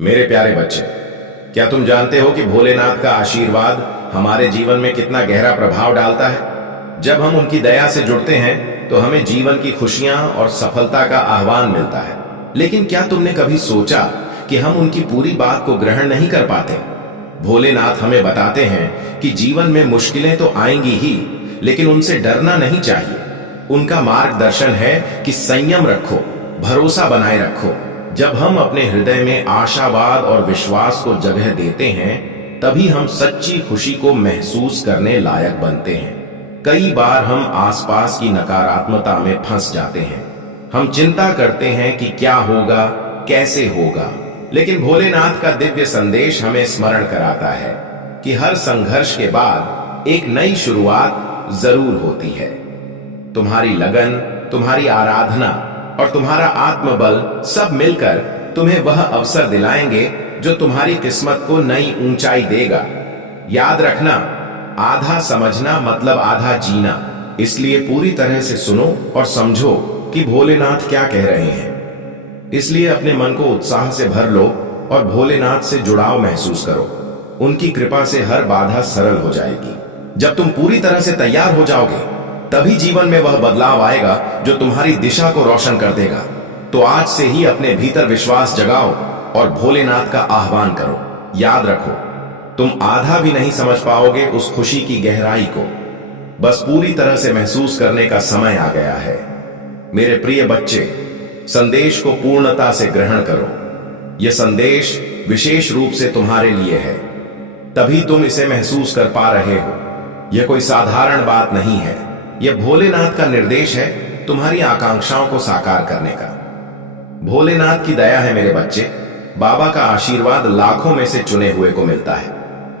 मेरे प्यारे बच्चे, क्या तुम जानते हो कि भोलेनाथ का आशीर्वाद हमारे जीवन में कितना गहरा प्रभाव डालता है। जब हम उनकी दया से जुड़ते हैं तो हमें जीवन की खुशियां और सफलता का आह्वान मिलता है। लेकिन क्या तुमने कभी सोचा कि हम उनकी पूरी बात को ग्रहण नहीं कर पाते। भोलेनाथ हमें बताते हैं कि जीवन में मुश्किलें तो आएंगी ही, लेकिन उनसे डरना नहीं चाहिए। उनका मार्गदर्शन है कि संयम रखो, भरोसा बनाए रखो। जब हम अपने हृदय में आशावाद और विश्वास को जगह देते हैं, तभी हम सच्ची खुशी को महसूस करने लायक बनते हैं। कई बार हम आसपास की नकारात्मकता में फंस जाते हैं। हम चिंता करते हैं कि क्या होगा, कैसे होगा, लेकिन भोलेनाथ का दिव्य संदेश हमें स्मरण कराता है कि हर संघर्ष के बाद एक नई शुरुआत जरूर होती है। तुम्हारी लगन, तुम्हारी आराधना और तुम्हारा आत्मबल सब मिलकर तुम्हें वह अवसर दिलाएंगे जो तुम्हारी किस्मत को नई ऊंचाई देगा। याद रखना, आधा समझना मतलब आधा जीना। इसलिए पूरी तरह से सुनो और समझो कि भोलेनाथ क्या कह रहे हैं। इसलिए अपने मन को उत्साह से भर लो और भोलेनाथ से जुड़ाव महसूस करो। उनकी कृपा से हर बाधा सरल हो जाएगी। जब तुम पूरी तरह से तैयार हो जाओगे, तभी जीवन में वह बदलाव आएगा जो तुम्हारी दिशा को रोशन कर देगा। तो आज से ही अपने भीतर विश्वास जगाओ और भोलेनाथ का आह्वान करो। याद रखो, तुम आधा भी नहीं समझ पाओगे उस खुशी की गहराई को। बस पूरी तरह से महसूस करने का समय आ गया है। मेरे प्रिय बच्चे, संदेश को पूर्णता से ग्रहण करो। यह संदेश विशेष रूप से तुम्हारे लिए है, तभी तुम इसे महसूस कर पा रहे हो। यह कोई साधारण बात नहीं है। यह भोलेनाथ का निर्देश है तुम्हारी आकांक्षाओं को साकार करने का। भोलेनाथ की दया है मेरे बच्चे। बाबा का आशीर्वाद लाखों में से चुने हुए को मिलता है,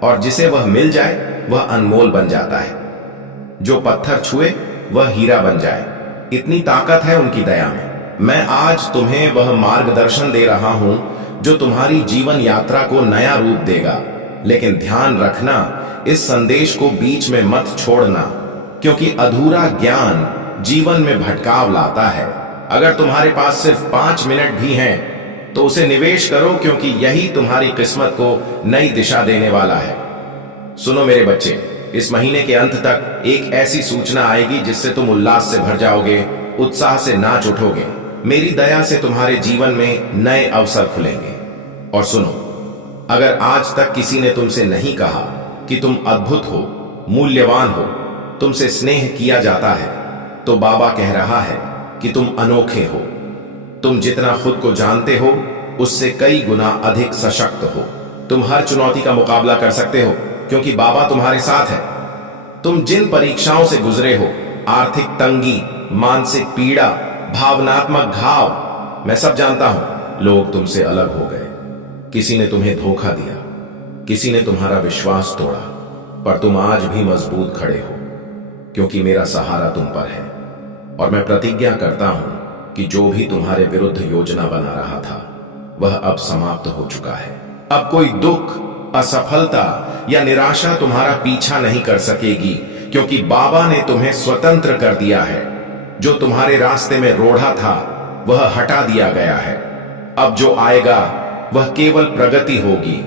और जिसे वह मिल जाए वह अनमोल बन जाता है। जो पत्थर छुए वह हीरा बन जाए, इतनी ताकत है उनकी दया में। मैं आज तुम्हें वह मार्गदर्शन दे रहा हूं जो तुम्हारी जीवन यात्रा को नया रूप देगा। लेकिन ध्यान रखना, इस संदेश को बीच में मत छोड़ना, क्योंकि अधूरा ज्ञान जीवन में भटकाव लाता है। अगर तुम्हारे पास सिर्फ 5 मिनट भी हैं, तो उसे निवेश करो, क्योंकि यही तुम्हारी किस्मत को नई दिशा देने वाला है। सुनो मेरे बच्चे, इस महीने के अंत तक एक ऐसी सूचना आएगी जिससे तुम उल्लास से भर जाओगे, उत्साह से नाच उठोगे। मेरी दया से तुम्हारे जीवन में नए अवसर खुलेंगे। और सुनो, अगर आज तक किसी ने तुमसे नहीं कहा कि तुम अद्भुत हो, मूल्यवान हो, तुमसे स्नेह किया जाता है, तो बाबा कह रहा है कि तुम अनोखे हो। तुम जितना खुद को जानते हो, उससे कई गुना अधिक सशक्त हो। तुम हर चुनौती का मुकाबला कर सकते हो, क्योंकि बाबा तुम्हारे साथ है। तुम जिन परीक्षाओं से गुजरे हो, आर्थिक तंगी, मानसिक पीड़ा, भावनात्मक घाव, मैं सब जानता हूं। लोग तुमसे अलग हो गए, किसी ने तुम्हें धोखा दिया, किसी ने तुम्हारा विश्वास तोड़ा, पर तुम आज भी मजबूत खड़े हो, क्योंकि मेरा सहारा तुम पर है। और मैं प्रतिज्ञा करता हूं कि जो भी तुम्हारे विरुद्ध योजना बना रहा था, वह अब समाप्त हो चुका है। अब कोई दुख, असफलता या निराशा तुम्हारा पीछा नहीं कर सकेगी, क्योंकि बाबा ने तुम्हें स्वतंत्र कर दिया है। जो तुम्हारे रास्ते में रोड़ा था, वह हटा दिया गया है। अब जो आएगा वह केवल प्रगति होगी,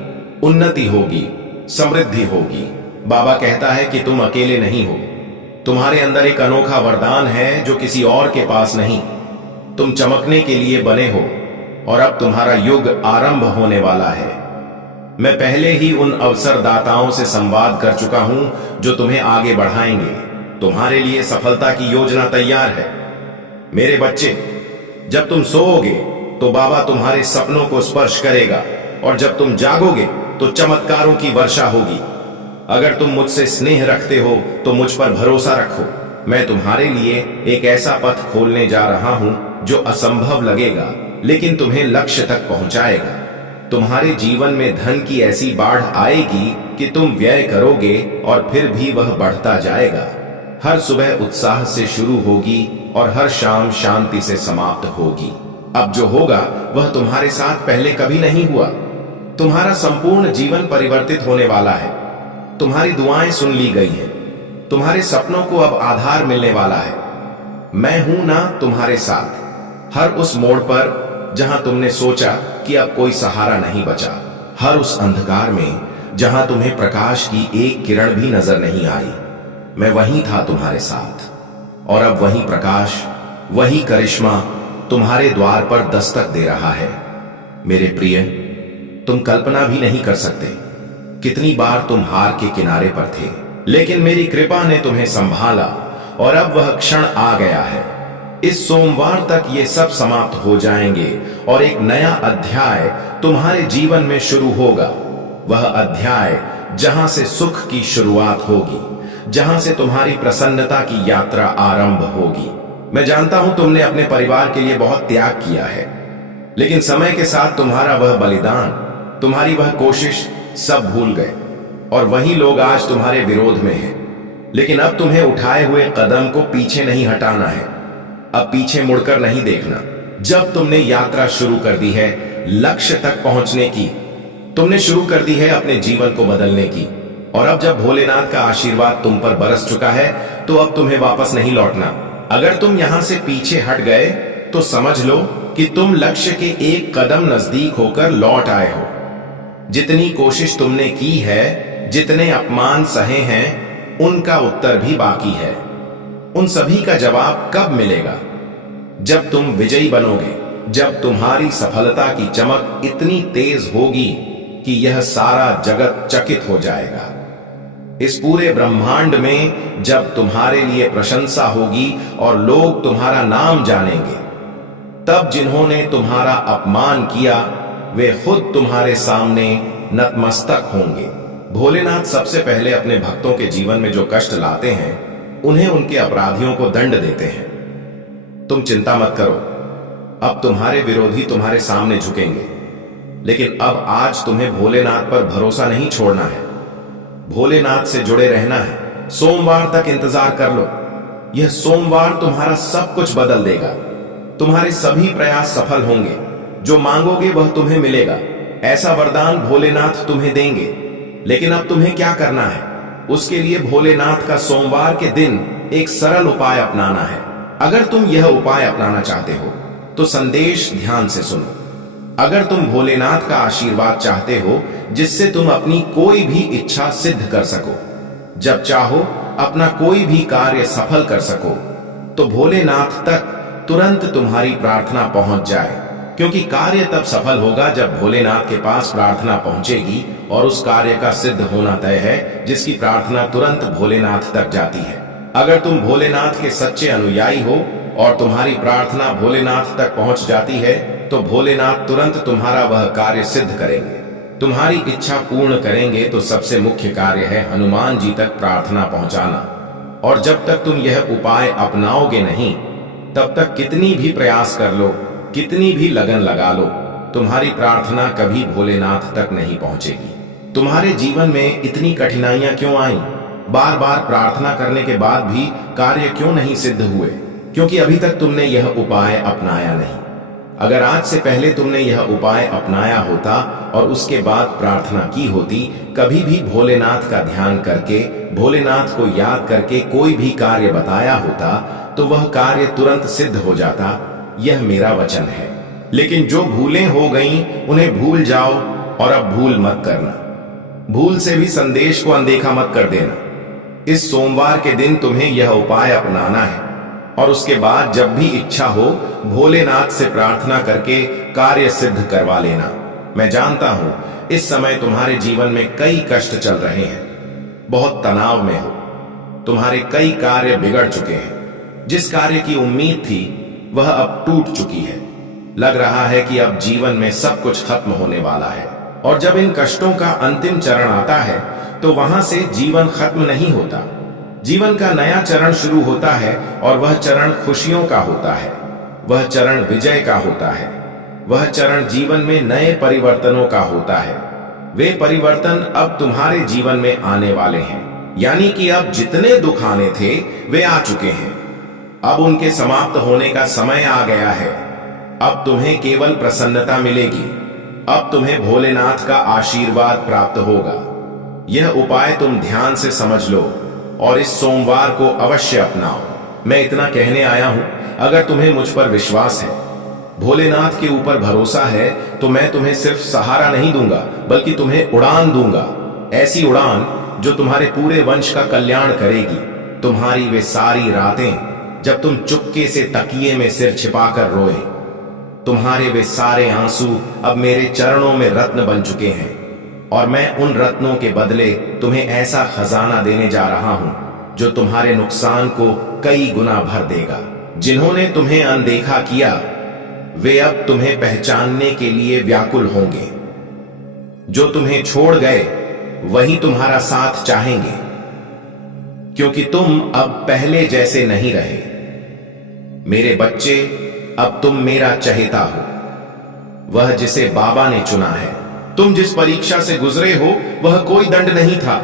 उन्नति होगी, समृद्धि होगी। बाबा कहता है कि तुम अकेले नहीं हो। तुम्हारे अंदर एक अनोखा वरदान है जो किसी और के पास नहीं। तुम चमकने के लिए बने हो, और अब तुम्हारा युग आरंभ होने वाला है। मैं पहले ही उन अवसरदाताओं से संवाद कर चुका हूं जो तुम्हें आगे बढ़ाएंगे। तुम्हारे लिए सफलता की योजना तैयार है। मेरे बच्चे, जब तुम सोओगे तो बाबा तुम्हारे सपनों को स्पर्श करेगा, और जब तुम जागोगे तो चमत्कारों की वर्षा होगी। अगर तुम मुझसे स्नेह रखते हो तो मुझ पर भरोसा रखो। मैं तुम्हारे लिए एक ऐसा पथ खोलने जा रहा हूं जो असंभव लगेगा, लेकिन तुम्हें लक्ष्य तक पहुंचाएगा। तुम्हारे जीवन में धन की ऐसी बाढ़ आएगी कि तुम व्यय करोगे और फिर भी वह बढ़ता जाएगा। हर सुबह उत्साह से शुरू होगी और हर शाम शांति से समाप्त होगी। अब जो होगा वह तुम्हारे साथ पहले कभी नहीं हुआ। तुम्हारा संपूर्ण जीवन परिवर्तित होने वाला है। तुम्हारी दुआएं सुन ली गई हैं। तुम्हारे सपनों को अब आधार मिलने वाला है। मैं हूं ना तुम्हारे साथ, हर उस मोड़ पर, जहां तुमने सोचा कि अब कोई सहारा नहीं बचा, हर उस अंधकार में जहां तुम्हें प्रकाश की एक किरण भी नजर नहीं आई, मैं वहीं था तुम्हारे साथ। और अब वही प्रकाश, वही करिश्मा तुम्हारे द्वार पर दस्तक दे रहा है। मेरे प्रिय, तुम कल्पना भी नहीं कर सकते कितनी बार तुम हार के किनारे पर थे, लेकिन मेरी कृपा ने तुम्हें संभाला और अब वह क्षण आ गया है। इस सोमवार तक ये सब समाप्त हो जाएंगे और एक नया अध्याय तुम्हारे जीवन में शुरू होगा। वह अध्याय जहां से सुख की शुरुआत होगी, जहां से तुम्हारी प्रसन्नता की यात्रा आरंभ होगी। मैं जानता हूं तुमने अपने परिवार के लिए बहुत त्याग किया है, लेकिन समय के साथ तुम्हारा वह बलिदान, तुम्हारी वह कोशिश सब भूल गए और वही लोग आज तुम्हारे विरोध में हैं। लेकिन अब तुम्हें उठाए हुए कदम को पीछे नहीं हटाना है, अब पीछे मुड़कर नहीं देखना। जब तुमने यात्रा शुरू कर दी है लक्ष्य तक पहुंचने की, तुमने शुरू कर दी है अपने जीवन को बदलने की, और अब जब भोलेनाथ का आशीर्वाद तुम पर बरस चुका है तो अब तुम्हें वापस नहीं लौटना। अगर तुम यहां से पीछे हट गए तो समझ लो कि तुम लक्ष्य के एक कदम नजदीक होकर लौट आए हो। जितनी कोशिश तुमने की है, जितने अपमान सहे हैं, उनका उत्तर भी बाकी है। उन सभी का जवाब कब मिलेगा? जब तुम विजयी बनोगे, जब तुम्हारी सफलता की चमक इतनी तेज होगी कि यह सारा जगत चकित हो जाएगा। इस पूरे ब्रह्मांड में जब तुम्हारे लिए प्रशंसा होगी और लोग तुम्हारा नाम जानेंगे, तब जिन्होंने तुम्हारा अपमान किया वे खुद तुम्हारे सामने नतमस्तक होंगे। भोलेनाथ सबसे पहले अपने भक्तों के जीवन में जो कष्ट लाते हैं, उन्हें उनके अपराधियों को दंड देते हैं। तुम चिंता मत करो, अब तुम्हारे विरोधी तुम्हारे सामने झुकेंगे। लेकिन अब आज तुम्हें भोलेनाथ पर भरोसा नहीं छोड़ना है, भोलेनाथ से जुड़े रहना है। सोमवार तक इंतजार कर लो, यह सोमवार तुम्हारा सब कुछ बदल देगा। तुम्हारे सभी प्रयास सफल होंगे, जो मांगोगे वह तुम्हें मिलेगा। ऐसा वरदान भोलेनाथ तुम्हें देंगे। लेकिन अब तुम्हें क्या करना है? उसके लिए भोलेनाथ का सोमवार के दिन एक सरल उपाय अपनाना है। अगर तुम यह उपाय अपनाना चाहते हो तो संदेश ध्यान से सुनो। अगर तुम भोलेनाथ का आशीर्वाद चाहते हो जिससे तुम अपनी कोई भी इच्छा सिद्ध कर सको, जब चाहो अपना कोई भी कार्य सफल कर सको, तो भोलेनाथ तक तुरंत तुम्हारी प्रार्थना पहुंच जाए। क्योंकि कार्य तब सफल होगा जब भोलेनाथ के पास प्रार्थना पहुंचेगी, और उस कार्य का सिद्ध होना तय है जिसकी प्रार्थना तुरंत भोलेनाथ तक जाती है। अगर तुम भोलेनाथ के सच्चे अनुयायी हो और तुम्हारी प्रार्थना भोलेनाथ तक पहुंच जाती है, तो भोलेनाथ तुरंत तुम्हारा वह कार्य सिद्ध करेंगे, तुम्हारी इच्छा पूर्ण करेंगे। तो सबसे मुख्य कार्य है हनुमान जी तक प्रार्थना पहुंचाना। और जब तक तुम यह उपाय अपनाओगे नहीं, तब तक कितनी भी प्रयास कर लो, कितनी भी लगन लगा लो, तुम्हारी प्रार्थना कभी भोलेनाथ तक नहीं पहुंचेगी। तुम्हारे जीवन में इतनी कठिनाइयां क्यों आई? बार बार प्रार्थना करने के बाद भी कार्य क्यों नहीं सिद्ध हुए? क्योंकि अभी तक तुमने यह उपाय अपनाया नहीं। अगर आज से पहले तुमने यह उपाय अपनाया होता और उसके बाद प्रार्थना की होती, कभी भी भोलेनाथ का ध्यान करके, भोलेनाथ को याद करके कोई भी कार्य बताया होता, तो वह कार्य तुरंत सिद्ध हो जाता। यह मेरा वचन है। लेकिन जो भूलें हो गईं, उन्हें भूल जाओ और अब भूल मत करना। भूल से भी संदेश को अनदेखा मत कर देना। इस सोमवार के दिन तुम्हें यह उपाय अपनाना है, और उसके बाद जब भी इच्छा हो भोलेनाथ से प्रार्थना करके कार्य सिद्ध करवा लेना। मैं जानता हूं इस समय तुम्हारे जीवन में कई कष्ट चल रहे हैं, बहुत तनाव में हो, तुम्हारे कई कार्य बिगड़ चुके हैं। जिस कार्य की उम्मीद थी वह अब टूट चुकी है। लग रहा है कि अब जीवन में सब कुछ खत्म होने वाला है। और जब इन कष्टों का अंतिम चरण आता है तो वहां से जीवन खत्म नहीं होता, जीवन का नया चरण शुरू होता है। और वह चरण खुशियों का होता है, वह चरण विजय का होता है, वह चरण जीवन में नए परिवर्तनों का होता है। वे परिवर्तन अब तुम्हारे जीवन में आने वाले हैं। यानी कि अब जितने दुख आने थे वे आ चुके हैं, अब उनके समाप्त होने का समय आ गया है। अब तुम्हें केवल प्रसन्नता मिलेगी, अब तुम्हें भोलेनाथ का आशीर्वाद प्राप्त होगा। यह उपाय तुम ध्यान से समझ लो और इस सोमवार को अवश्य अपनाओ। मैं इतना कहने आया हूं, अगर तुम्हें मुझ पर विश्वास है, भोलेनाथ के ऊपर भरोसा है तो मैं तुम्हें सिर्फ सहारा नहीं दूंगा बल्कि तुम्हें उड़ान दूंगा, ऐसी उड़ान जो तुम्हारे पूरे वंश का कल्याण करेगी। तुम्हारी वे सारी रातें जब तुम चुपके से तकिए में सिर छिपाकर रोए, तुम्हारे वे सारे आंसू अब मेरे चरणों में रत्न बन चुके हैं और मैं उन रत्नों के बदले तुम्हें ऐसा खजाना देने जा रहा हूं जो तुम्हारे नुकसान को कई गुना भर देगा। जिन्होंने तुम्हें अनदेखा किया वे अब तुम्हें पहचानने के लिए व्याकुल होंगे। जो तुम्हें छोड़ गए वही तुम्हारा साथ चाहेंगे, क्योंकि तुम अब पहले जैसे नहीं रहे। मेरे बच्चे, अब तुम मेरा चहेता हो, वह जिसे बाबा ने चुना है। तुम जिस परीक्षा से गुजरे हो वह कोई दंड नहीं था,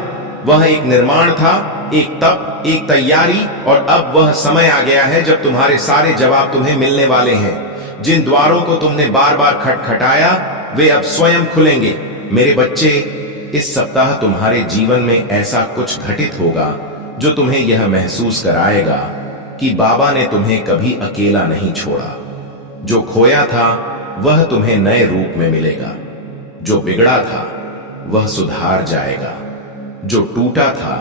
वह एक निर्माण था, एक तप, एक तैयारी। और अब वह समय आ गया है जब तुम्हारे सारे जवाब तुम्हें मिलने वाले हैं। जिन द्वारों को तुमने बार बार खटखटाया वे अब स्वयं खुलेंगे। मेरे बच्चे, इस सप्ताह तुम्हारे जीवन में ऐसा कुछ घटित होगा जो तुम्हें यह महसूस कराएगा कि बाबा ने तुम्हें कभी अकेला नहीं छोड़ा। जो खोया था वह तुम्हें नए रूप में मिलेगा, जो बिगड़ा था वह सुधार जाएगा, जो टूटा था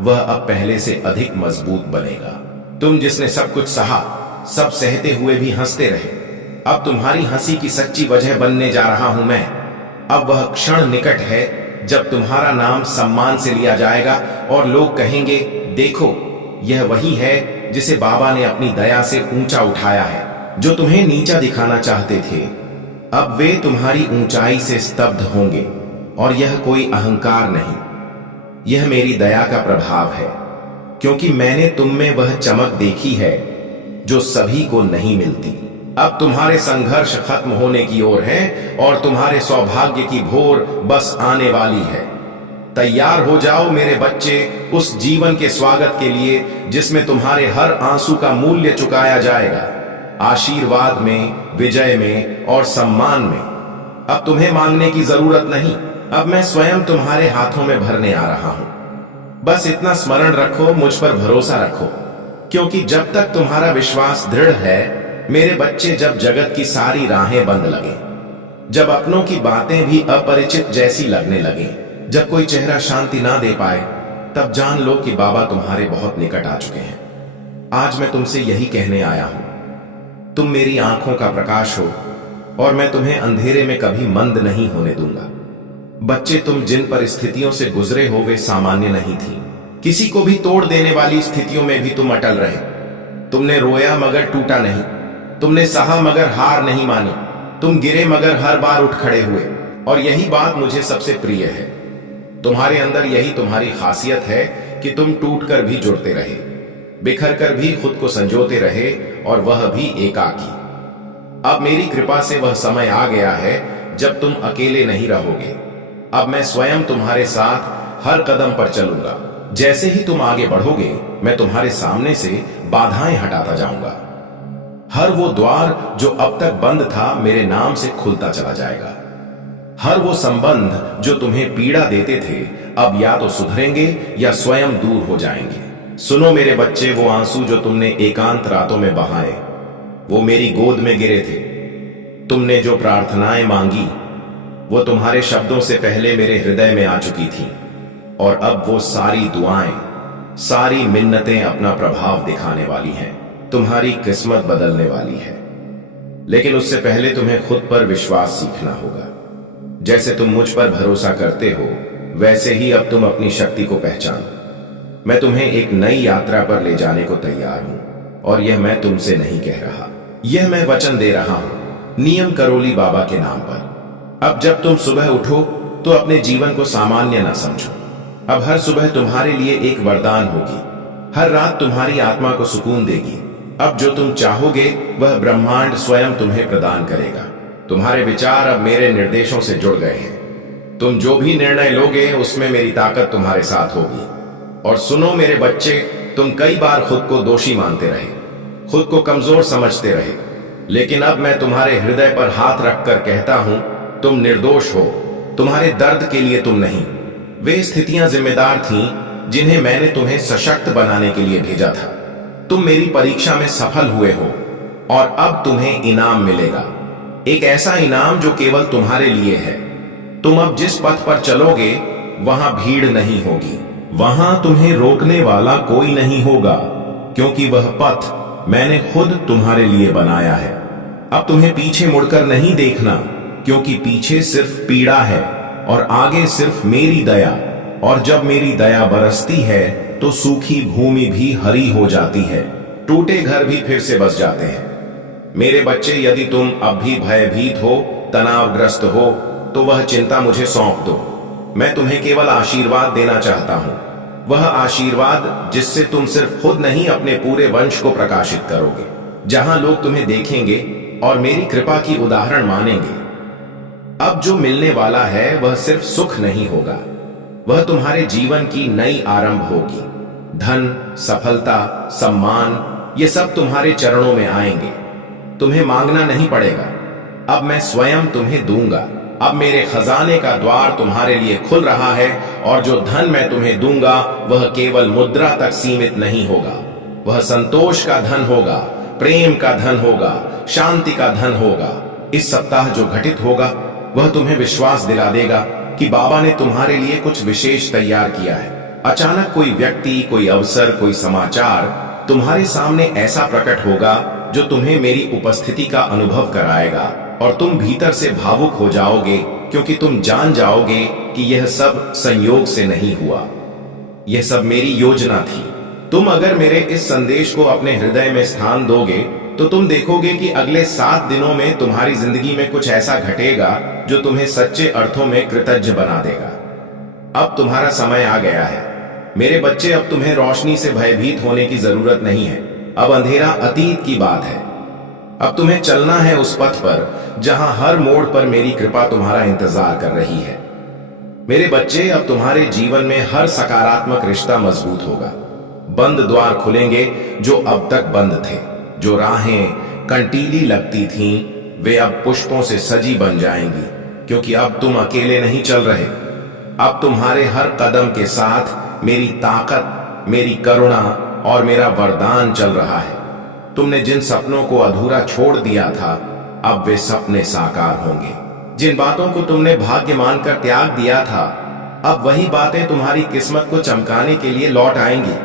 वह अब पहले से अधिक मजबूत बनेगा। तुम जिसने सब कुछ सहा, सब सहते हुए भी हंसते रहे, अब तुम्हारी हंसी की सच्ची वजह बनने जा रहा हूं मैं। अब वह क्षण निकट है जब तुम्हारा नाम सम्मान से लिया जाएगा और लोग कहेंगे, देखो यह वही है जिसे बाबा ने अपनी दया से ऊंचा उठाया है। जो तुम्हें नीचा दिखाना चाहते थे अब वे तुम्हारी ऊंचाई से स्तब्ध होंगे। और यह कोई अहंकार नहीं, यह मेरी दया का प्रभाव है, क्योंकि मैंने तुम में वह चमक देखी है जो सभी को नहीं मिलती। अब तुम्हारे संघर्ष खत्म होने की ओर है और तुम्हारे सौभाग्य की भोर बस आने वाली है। तैयार हो जाओ मेरे बच्चे उस जीवन के स्वागत के लिए जिसमें तुम्हारे हर आंसू का मूल्य चुकाया जाएगा, आशीर्वाद में, विजय में और सम्मान में। अब तुम्हें मांगने की जरूरत नहीं, अब मैं स्वयं तुम्हारे हाथों में भरने आ रहा हूं। बस इतना स्मरण रखो, मुझ पर भरोसा रखो, क्योंकि जब तक तुम्हारा विश्वास दृढ़ है मेरे बच्चे, जब जगत की सारी राहें बंद लगे, जब अपनों की बातें भी अपरिचित जैसी लगने लगे, जब कोई चेहरा शांति ना दे पाए, तब जान लो कि बाबा तुम्हारे बहुत निकट आ चुके हैं। आज मैं तुमसे यही कहने आया हूं, तुम मेरी आंखों का प्रकाश हो और मैं तुम्हें अंधेरे में कभी मंद नहीं होने दूंगा। बच्चे, तुम जिन परिस्थितियों से गुजरे हो वे सामान्य नहीं थी। किसी को भी तोड़ देने वाली स्थितियों में भी तुम अटल रहे। तुमने रोया मगर टूटा नहीं, तुमने सहा मगर हार नहीं मानी, तुम गिरे मगर हर बार उठ खड़े हुए। और यही बात मुझे सबसे प्रिय है, तुम्हारे अंदर यही तुम्हारी खासियत है कि तुम टूट कर भी जुड़ते रहे, बिखर कर भी खुद को संजोते रहे, और वह भी एकाकी। अब मेरी कृपा से वह समय आ गया है जब तुम अकेले नहीं रहोगे। अब मैं स्वयं तुम्हारे साथ हर कदम पर चलूंगा। जैसे ही तुम आगे बढ़ोगे मैं तुम्हारे सामने से बाधाएं हटाता जाऊंगा। हर वो द्वार जो अब तक बंद था मेरे नाम से खुलता चला जाएगा। हर वो संबंध जो तुम्हें पीड़ा देते थे अब या तो सुधरेंगे या स्वयं दूर हो जाएंगे। सुनो मेरे बच्चे, वो आंसू जो तुमने एकांत रातों में बहाए वो मेरी गोद में गिरे थे। तुमने जो प्रार्थनाएं मांगी वो तुम्हारे शब्दों से पहले मेरे हृदय में आ चुकी थी, और अब वो सारी दुआएं, सारी मिन्नतें अपना प्रभाव दिखाने वाली हैं। तुम्हारी किस्मत बदलने वाली है, लेकिन उससे पहले तुम्हें खुद पर विश्वास सीखना होगा। जैसे तुम मुझ पर भरोसा करते हो वैसे ही अब तुम अपनी शक्ति को पहचानो। मैं तुम्हें एक नई यात्रा पर ले जाने को तैयार हूं, और यह मैं तुमसे नहीं कह रहा, यह मैं वचन दे रहा हूं नियम करोली बाबा के नाम पर। अब जब तुम सुबह उठो तो अपने जीवन को सामान्य न समझो। अब हर सुबह तुम्हारे लिए एक वरदान होगी, हर रात तुम्हारी आत्मा को सुकून देगी। अब जो तुम चाहोगे वह ब्रह्मांड स्वयं तुम्हें प्रदान करेगा। तुम्हारे विचार अब मेरे निर्देशों से जुड़ गए हैं। तुम जो भी निर्णय लोगे उसमें मेरी ताकत तुम्हारे साथ होगी। और सुनो मेरे बच्चे, तुम कई बार खुद को दोषी मानते रहे, खुद को कमजोर समझते रहे, लेकिन अब मैं तुम्हारे हृदय पर हाथ रखकर कहता हूं तुम निर्दोष हो। तुम्हारे दर्द के लिए तुम नहीं, वे स्थितियां जिम्मेदार थीं जिन्हें मैंने तुम्हें सशक्त बनाने के लिए भेजा था। तुम मेरी परीक्षा में सफल हुए हो और अब तुम्हें इनाम मिलेगा। एक ऐसा इनाम जो केवल तुम्हारे लिए है। तुम अब जिस पथ पर चलोगे वहां भीड़ नहीं होगी, वहां तुम्हें रोकने वाला कोई नहीं होगा, क्योंकि वह पथ मैंने खुद तुम्हारे लिए बनाया है। अब तुम्हें पीछे मुड़कर नहीं देखना, क्योंकि पीछे सिर्फ पीड़ा है और आगे सिर्फ मेरी दया। और जब मेरी दया बरसती है तो सूखी भूमि भी हरी हो जाती है, टूटे घर भी फिर से बस जाते हैं। मेरे बच्चे, यदि तुम अब भी भयभीत हो, तनावग्रस्त हो, तो वह चिंता मुझे सौंप दो। मैं तुम्हें केवल आशीर्वाद देना चाहता हूं, वह आशीर्वाद जिससे तुम सिर्फ खुद नहीं अपने पूरे वंश को प्रकाशित करोगे, जहां लोग तुम्हें देखेंगे और मेरी कृपा की उदाहरण मानेंगे। अब जो मिलने वाला है वह सिर्फ सुख नहीं होगा, वह तुम्हारे जीवन की नई आरंभ होगी। धन, सफलता, सम्मान, ये सब तुम्हारे चरणों में आएंगे। तुम्हें मांगना नहीं पड़ेगा, अब मैं स्वयं तुम्हें दूंगा। अब मेरे खजाने का द्वार तुम्हारे लिए खुल रहा है, और जो धन मैं तुम्हें दूंगा वह केवल मुद्रा तक सीमित नहीं होगा। वह संतोष का धन होगा, प्रेम का धन होगा, शांति का धन होगा। इस सप्ताह जो घटित होगा वह तुम्हें विश्वास दिला देगा कि बाबा ने तुम्हारे लिए कुछ विशेष तैयार किया है। अचानक कोई व्यक्ति, कोई अवसर, कोई समाचार तुम्हारे सामने ऐसा प्रकट होगा जो तुम्हें मेरी उपस्थिति का अनुभव कराएगा, और तुम भीतर से भावुक हो जाओगे, क्योंकि तुम जान जाओगे कि यह सब संयोग से नहीं हुआ, यह सब मेरी योजना थी। तुम अगर मेरे इस संदेश को अपने हृदय में स्थान दोगे तो तुम देखोगे कि अगले 7 दिनों में तुम्हारी जिंदगी में कुछ ऐसा घटेगा जो तुम्हें सच्चे अर्थों में कृतज्ञ बना देगा। अब तुम्हारा समय आ गया है मेरे बच्चे। अब तुम्हें रोशनी से भयभीत होने की जरूरत नहीं है। अब अंधेरा अतीत की बात है। अब तुम्हें चलना है उस पथ पर जहां हर मोड़ पर मेरी कृपा तुम्हारा इंतजार कर रही है। मेरे बच्चे, अब तुम्हारे जीवन में हर सकारात्मक रिश्ता मजबूत होगा। बंद द्वार खुलेंगे जो अब तक बंद थे। जो राहें कंटीली लगती थीं, वे अब पुष्पों से सजी बन जाएंगी, क्योंकि अब तुम अकेले नहीं चल रहे। अब तुम्हारे हर कदम के साथ मेरी ताकत, मेरी करुणा और मेरा वरदान चल रहा है। तुमने जिन सपनों को अधूरा छोड़ दिया था, अब वे सपने साकार होंगे। जिन बातों को तुमने भाग्य मानकर त्याग दिया था, अब वही बातें तुम्हारी किस्मत को चमकाने के लिए लौट आएंगी,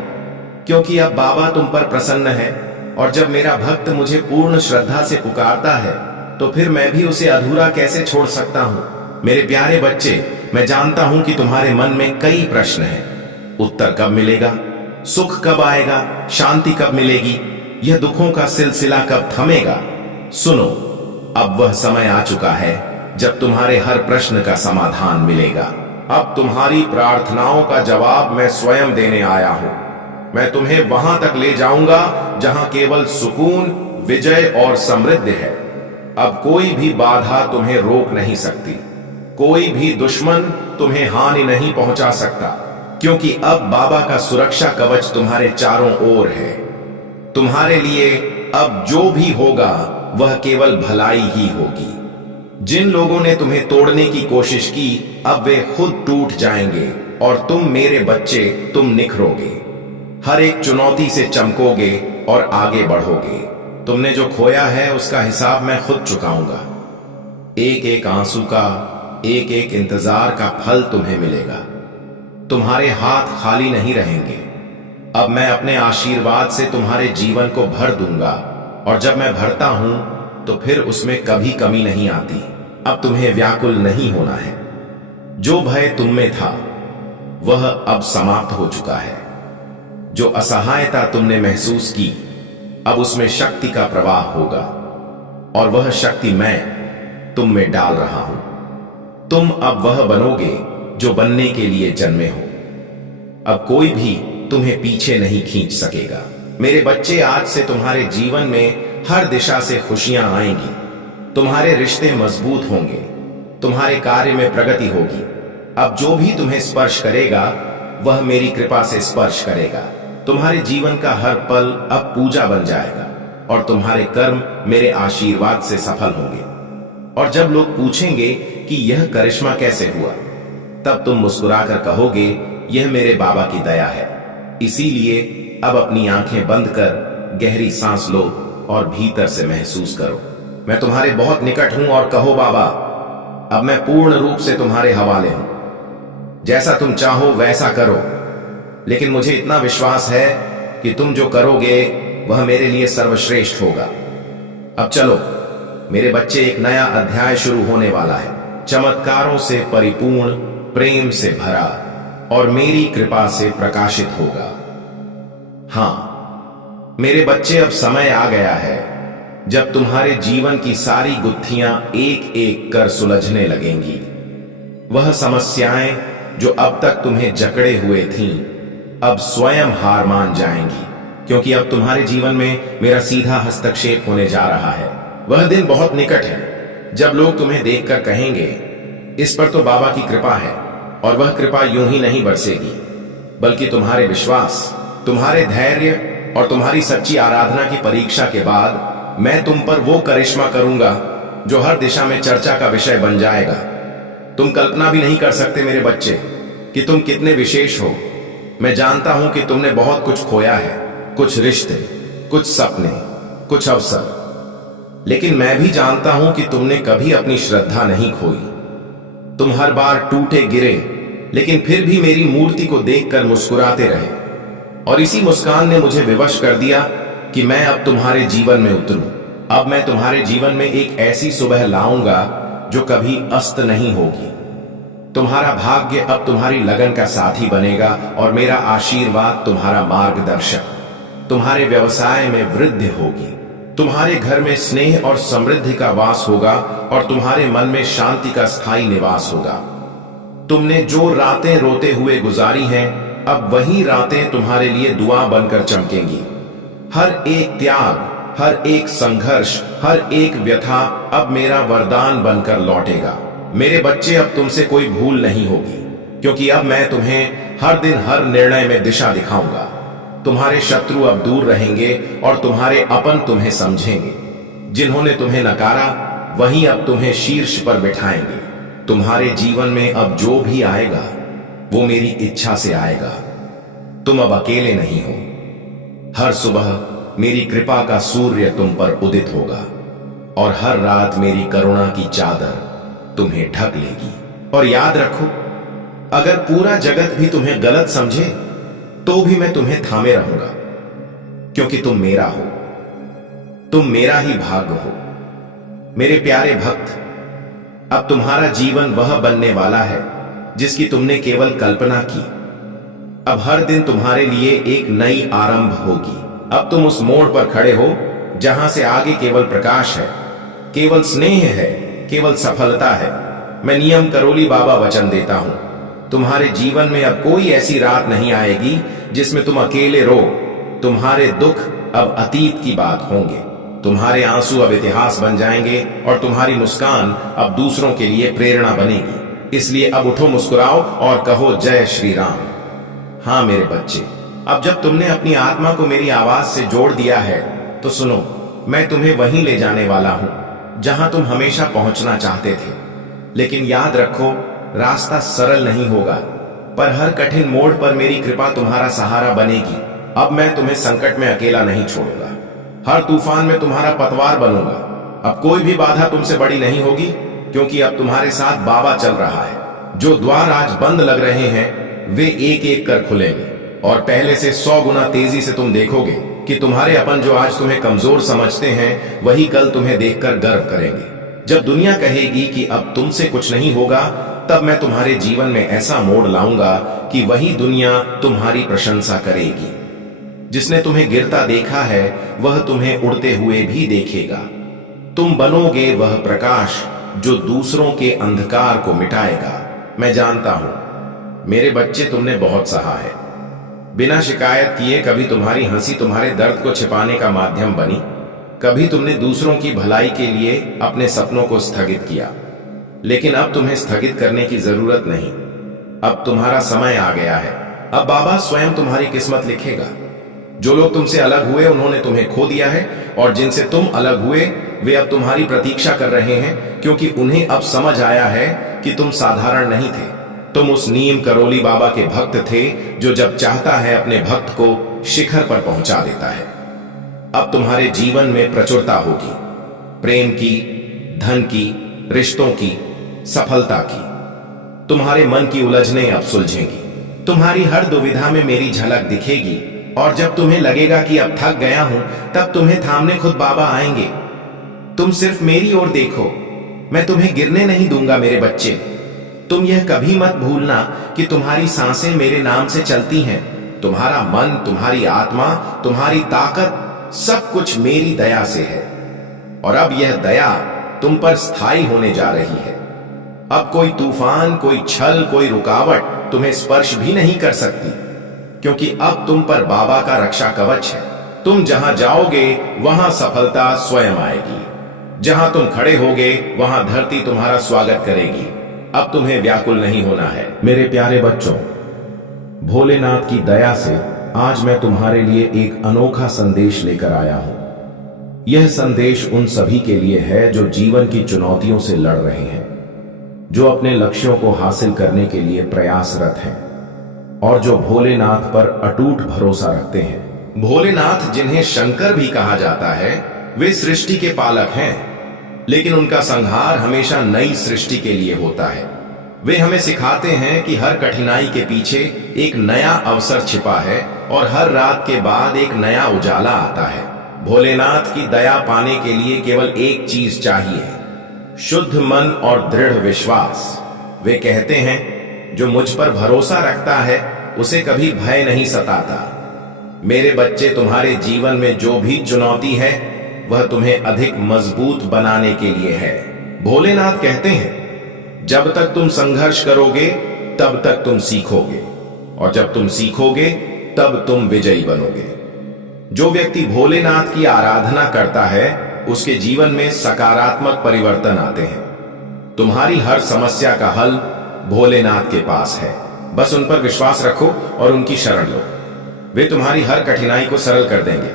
क्योंकि अब बाबा तुम पर प्रसन्न है। और जब मेरा भक्त मुझे पूर्ण श्रद्धा से पुकारता है तो फिर मैं भी उसे अधूरा कैसे छोड़ सकता हूं। मेरे प्यारे बच्चे, मैं जानता हूं कि तुम्हारे मन में कई प्रश्न हैं। उत्तर कब मिलेगा? सुख कब आएगा? शांति कब मिलेगी? यह दुखों का सिलसिला कब थमेगा? सुनो, अब वह समय आ चुका है जब तुम्हारे हर प्रश्न का समाधान मिलेगा। अब तुम्हारी प्रार्थनाओं का जवाब मैं स्वयं देने आया हूं। मैं तुम्हें वहां तक ले जाऊंगा जहां केवल सुकून, विजय और समृद्धि है। अब कोई भी बाधा तुम्हें रोक नहीं सकती, कोई भी दुश्मन तुम्हें हानि नहीं पहुंचा सकता, क्योंकि अब बाबा का सुरक्षा कवच तुम्हारे चारों ओर है। तुम्हारे लिए अब जो भी होगा वह केवल भलाई ही होगी। जिन लोगों ने तुम्हें तोड़ने की कोशिश की, अब वे खुद टूट जाएंगे, और तुम मेरे बच्चे, तुम निखरोगे। हर एक चुनौती से चमकोगे और आगे बढ़ोगे। तुमने जो खोया है उसका हिसाब मैं खुद चुकाऊंगा। एक एक आंसू का, एक एक इंतजार का फल तुम्हें मिलेगा। तुम्हारे हाथ खाली नहीं रहेंगे। अब मैं अपने आशीर्वाद से तुम्हारे जीवन को भर दूंगा, और जब मैं भरता हूं तो फिर उसमें कभी कमी नहीं आती। अब तुम्हें व्याकुल नहीं होना है। जो भय तुम में था वह अब समाप्त हो चुका है। जो असहायता तुमने महसूस की, अब उसमें शक्ति का प्रवाह होगा, और वह शक्ति मैं तुम में डाल रहा हूं। तुम अब वह बनोगे जो बनने के लिए जन्मे हो। अब कोई भी तुम्हें पीछे नहीं खींच सकेगा। मेरे बच्चे, आज से तुम्हारे जीवन में हर दिशा से खुशियां आएंगी। तुम्हारे रिश्ते मजबूत होंगे, तुम्हारे कार्य में प्रगति होगी। अब जो भी तुम्हें स्पर्श करेगा वह मेरी कृपा से स्पर्श करेगा। तुम्हारे जीवन का हर पल अब पूजा बन जाएगा, और तुम्हारे कर्म मेरे आशीर्वाद से सफल होंगे। और जब लोग पूछेंगे कि यह करिश्मा कैसे हुआ, तब तुम मुस्कुराकर कहोगे, यह मेरे बाबा की दया है। इसीलिए अब अपनी आंखें बंद कर गहरी सांस लो और भीतर से महसूस करो, मैं तुम्हारे बहुत निकट हूं और कहो बाबा, अब मैं पूर्ण रूप से तुम्हारे हवाले हूं। जैसा तुम चाहो वैसा करो, लेकिन मुझे इतना विश्वास है कि तुम जो करोगे वह मेरे लिए सर्वश्रेष्ठ होगा। अब चलो मेरे बच्चे, एक नया अध्याय शुरू होने वाला है, चमत्कारों से परिपूर्ण, प्रेम से भरा और मेरी कृपा से प्रकाशित होगा। हां मेरे बच्चे, अब समय आ गया है जब तुम्हारे जीवन की सारी गुत्थियां एक एक कर सुलझने लगेंगी। वह समस्याएं जो अब तक तुम्हें जकड़े हुए थीं, अब स्वयं हार मान जाएंगी, क्योंकि अब तुम्हारे जीवन में मेरा सीधा हस्तक्षेप होने जा रहा है। वह दिन बहुत निकट है जब लोग तुम्हें देखकर कहेंगे, इस पर तो बाबा की कृपा है। और वह कृपा यूं ही नहीं बरसेगी, बल्कि तुम्हारे विश्वास, तुम्हारे धैर्य और तुम्हारी सच्ची आराधना की परीक्षा के बाद मैं तुम पर वो करिश्मा करूंगा जो हर दिशा में चर्चा का विषय बन जाएगा। तुम कल्पना भी नहीं कर सकते मेरे बच्चे कि तुम कितने विशेष हो। मैं जानता हूं कि तुमने बहुत कुछ खोया है, कुछ रिश्ते, कुछ सपने, कुछ अवसर, लेकिन मैं भी जानता हूं कि तुमने कभी अपनी श्रद्धा नहीं खोई। तुम हर बार टूटे गिरे, लेकिन फिर भी मेरी मूर्ति को देखकर मुस्कुराते रहे, और इसी मुस्कान ने मुझे विवश कर दिया कि मैं अब तुम्हारे जीवन में उतरूं। अब मैं तुम्हारे जीवन में एक ऐसी सुबह लाऊंगा जो कभी अस्त नहीं होगी। तुम्हारा भाग्य अब तुम्हारी लगन का साथी बनेगा और मेरा आशीर्वाद तुम्हारा मार्गदर्शक। तुम्हारे व्यवसाय में वृद्धि होगी, तुम्हारे घर में स्नेह और समृद्धि का वास होगा और तुम्हारे मन में शांति का स्थायी निवास होगा। तुमने जो रातें रोते हुए गुजारी हैं, अब वही रातें तुम्हारे लिए दुआ बनकर चमकेंगी। हर एक त्याग, हर एक संघर्ष, हर एक व्यथा अब मेरा वरदान बनकर लौटेगा। मेरे बच्चे, अब तुमसे कोई भूल नहीं होगी, क्योंकि अब मैं तुम्हें हर दिन हर निर्णय में दिशा दिखाऊंगा। तुम्हारे शत्रु अब दूर रहेंगे और तुम्हारे अपन तुम्हें समझेंगे। जिन्होंने तुम्हें नकारा वही अब तुम्हें शीर्ष पर बिठाएंगे। तुम्हारे जीवन में अब जो भी आएगा वो मेरी इच्छा से आएगा। तुम अब अकेले नहीं हो। हर सुबह मेरी कृपा का सूर्य तुम पर उदित होगा और हर रात मेरी करुणा की चादर तुम्हें ढक लेगी। और याद रखो, अगर पूरा जगत भी तुम्हें गलत समझे तो भी मैं तुम्हें थामे रहूंगा, क्योंकि तुम मेरा हो, तुम मेरा ही भाग्य हो। मेरे प्यारे भक्त, अब तुम्हारा जीवन वह बनने वाला है जिसकी तुमने केवल कल्पना की। अब हर दिन तुम्हारे लिए एक नई आरंभ होगी। अब तुम उस मोड़ पर खड़े हो जहां से आगे केवल प्रकाश है, केवल स्नेह है, केवल सफलता है। मैं नियम करोली बाबा वचन देता हूं, तुम्हारे जीवन में अब कोई ऐसी रात नहीं आएगी जिसमें तुम अकेले रो। तुम्हारे दुख अब अतीत की बात होंगे, तुम्हारे आंसू अब इतिहास बन जाएंगे और तुम्हारी मुस्कान अब दूसरों के लिए प्रेरणा बनेगी। इसलिए अब उठो, मुस्कुराओ और कहो जय श्री राम। हां मेरे बच्चे, अब जब तुमने अपनी आत्मा को मेरी आवाज से जोड़ दिया है तो सुनो, मैं तुम्हें वहीं ले जाने वाला हूं जहां तुम हमेशा पहुंचना चाहते थे। लेकिन याद रखो, रास्ता सरल नहीं होगा, पर हर कठिन मोड़ पर मेरी कृपा तुम्हारा सहारा बनेगी। अब मैं तुम्हें संकट में अकेला नहीं छोड़ूंगा, हर तूफान में तुम्हारा पतवार बनूंगा। अब कोई भी बाधा तुमसे बड़ी नहीं होगी, क्योंकि अब तुम्हारे साथ बाबा चल रहा है। जो द्वार आज बंद लग रहे हैं वे एक एक कर खुलेंगे और पहले से 100 गुना तेजी से तुम देखोगे कि तुम्हारे अपन जो आज तुम्हें कमजोर समझते हैं वही कल तुम्हें देखकर गर्व करेंगे। जब दुनिया कहेगी कि अब तुमसे कुछ नहीं होगा, तब मैं तुम्हारे जीवन में ऐसा मोड़ लाऊंगा कि वही दुनिया तुम्हारी प्रशंसा करेगी। जिसने तुम्हें गिरता देखा है वह तुम्हें उड़ते हुए भी देखेगा। तुम बनोगे वह प्रकाश जो दूसरों के अंधकार को मिटाएगा। मैं जानता हूं मेरे बच्चे, तुमने बहुत सहा है। बिना शिकायत किए कभी तुम्हारी हंसी तुम्हारे दर्द को छिपाने का माध्यम बनी, कभी तुमने दूसरों की भलाई के लिए अपने सपनों को स्थगित किया। लेकिन अब तुम्हें स्थगित करने की जरूरत नहीं, अब तुम्हारा समय आ गया है। अब बाबा स्वयं तुम्हारी किस्मत लिखेगा। जो लोग तुमसे अलग हुए उन्होंने तुम्हें खो दिया है, और जिनसे तुम अलग हुए वे अब तुम्हारी प्रतीक्षा कर रहे हैं, क्योंकि उन्हें अब समझ आया है कि तुम साधारण नहीं थे। तुम उस नीम करोली बाबा के भक्त थे जो जब चाहता है अपने भक्त को शिखर पर पहुंचा देता है। अब तुम्हारे जीवन में प्रचुरता होगी, प्रेम की, धन की, रिश्तों की, सफलता की। तुम्हारे मन की उलझनें अब सुलझेंगी। तुम्हारी हर दुविधा में मेरी झलक दिखेगी और जब तुम्हें लगेगा कि अब थक गया हूं, तब तुम्हें थामने खुद बाबा आएंगे। तुम सिर्फ मेरी ओर देखो, मैं तुम्हें गिरने नहीं दूंगा मेरे बच्चे। तुम यह कभी मत भूलना कि तुम्हारी सांसें मेरे नाम से चलती हैं। तुम्हारा मन, तुम्हारी आत्मा, तुम्हारी ताकत, सब कुछ मेरी दया से है। और अब यह दया तुम पर स्थायी होने जा रही है। अब कोई तूफान, कोई छल, कोई रुकावट तुम्हें स्पर्श भी नहीं कर सकती, क्योंकि अब तुम पर बाबा का रक्षा कवच है। तुम जहां जाओगे वहां सफलता स्वयं आएगी। जहां तुम खड़े होगे वहां धरती तुम्हारा स्वागत करेगी। अब तुम्हें व्याकुल नहीं होना है। मेरे प्यारे बच्चों, भोलेनाथ की दया से आज मैं तुम्हारे लिए एक अनोखा संदेश लेकर आया हूं। यह संदेश उन सभी के लिए है जो जीवन की चुनौतियों से लड़ रहे हैं, जो अपने लक्ष्यों को हासिल करने के लिए प्रयासरत हैं और जो भोलेनाथ पर अटूट भरोसा रखते हैं। भोलेनाथ, जिन्हें शंकर भी कहा जाता है, वे सृष्टि के पालक हैं, लेकिन उनका संहार हमेशा नई सृष्टि के लिए होता है। वे हमें सिखाते हैं कि हर कठिनाई के पीछे एक नया अवसर छिपा है और हर रात के बाद एक नया उजाला आता है। भोलेनाथ की दया पाने के लिए केवल एक चीज चाहिए, शुद्ध मन और दृढ़ विश्वास। वे कहते हैं, जो मुझ पर भरोसा रखता है उसे कभी भय नहीं सताता। मेरे बच्चे, तुम्हारे जीवन में जो भी चुनौती है वह तुम्हें अधिक मजबूत बनाने के लिए है। भोलेनाथ कहते हैं, जब तक तुम संघर्ष करोगे तब तक तुम सीखोगे, और जब तुम सीखोगे तब तुम विजयी बनोगे। जो व्यक्ति भोलेनाथ की आराधना करता है उसके जीवन में सकारात्मक परिवर्तन आते हैं। तुम्हारी हर समस्या का हल भोलेनाथ के पास है। बस उन पर विश्वास रखो और उनकी शरण लो। वे तुम्हारी हर कठिनाई को सरल कर देंगे।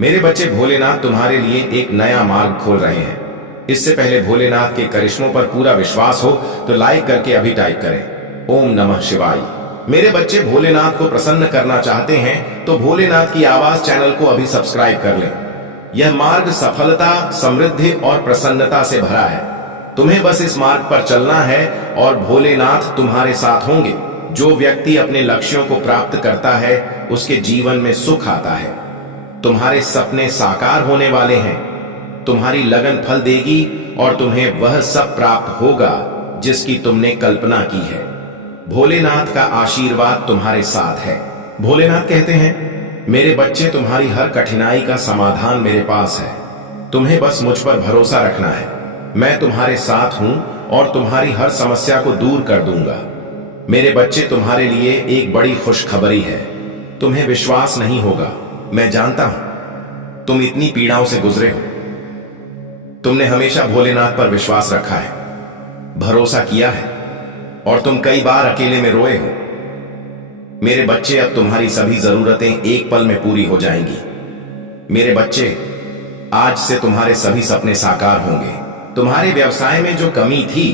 मेरे बच्चे, भोलेनाथ तुम्हारे लिए एक नया मार्ग खोल रहे हैं। इससे पहले भोलेनाथ के करिश्मों पर पूरा विश्वास हो तो लाइक करके अभी टाइप करें, ओम नमः शिवाय। मेरे बच्चे, भोलेनाथ को प्रसन्न करना चाहते हैं तो भोलेनाथ की आवाज चैनल को अभी सब्सक्राइब कर लें। यह मार्ग सफलता, समृद्धि और प्रसन्नता से भरा है। तुम्हें बस इस मार्ग पर चलना है और भोलेनाथ तुम्हारे साथ होंगे। जो व्यक्ति अपने लक्ष्यों को प्राप्त करता है उसके जीवन में सुख आता है। तुम्हारे सपने साकार होने वाले हैं। तुम्हारी लगन फल देगी और तुम्हें वह सब प्राप्त होगा जिसकी तुमने कल्पना की है। भोलेनाथ का आशीर्वाद तुम्हारे साथ है। भोलेनाथ कहते हैं, मेरे बच्चे, तुम्हारी हर कठिनाई का समाधान मेरे पास है। तुम्हें बस मुझ पर भरोसा रखना है। मैं तुम्हारे साथ हूं और तुम्हारी हर समस्या को दूर कर दूंगा। मेरे बच्चे, तुम्हारे लिए एक बड़ी खुशखबरी है। तुम्हें विश्वास नहीं होगा, मैं जानता हूं। तुम इतनी पीड़ाओं से गुजरे हो। तुमने हमेशा भोलेनाथ पर विश्वास रखा है, भरोसा किया है और तुम कई बार अकेले में रोए हो। मेरे बच्चे, अब तुम्हारी सभी जरूरतें एक पल में पूरी हो जाएंगी। मेरे बच्चे, आज से तुम्हारे सभी सपने साकार होंगे। तुम्हारे व्यवसाय में जो कमी थी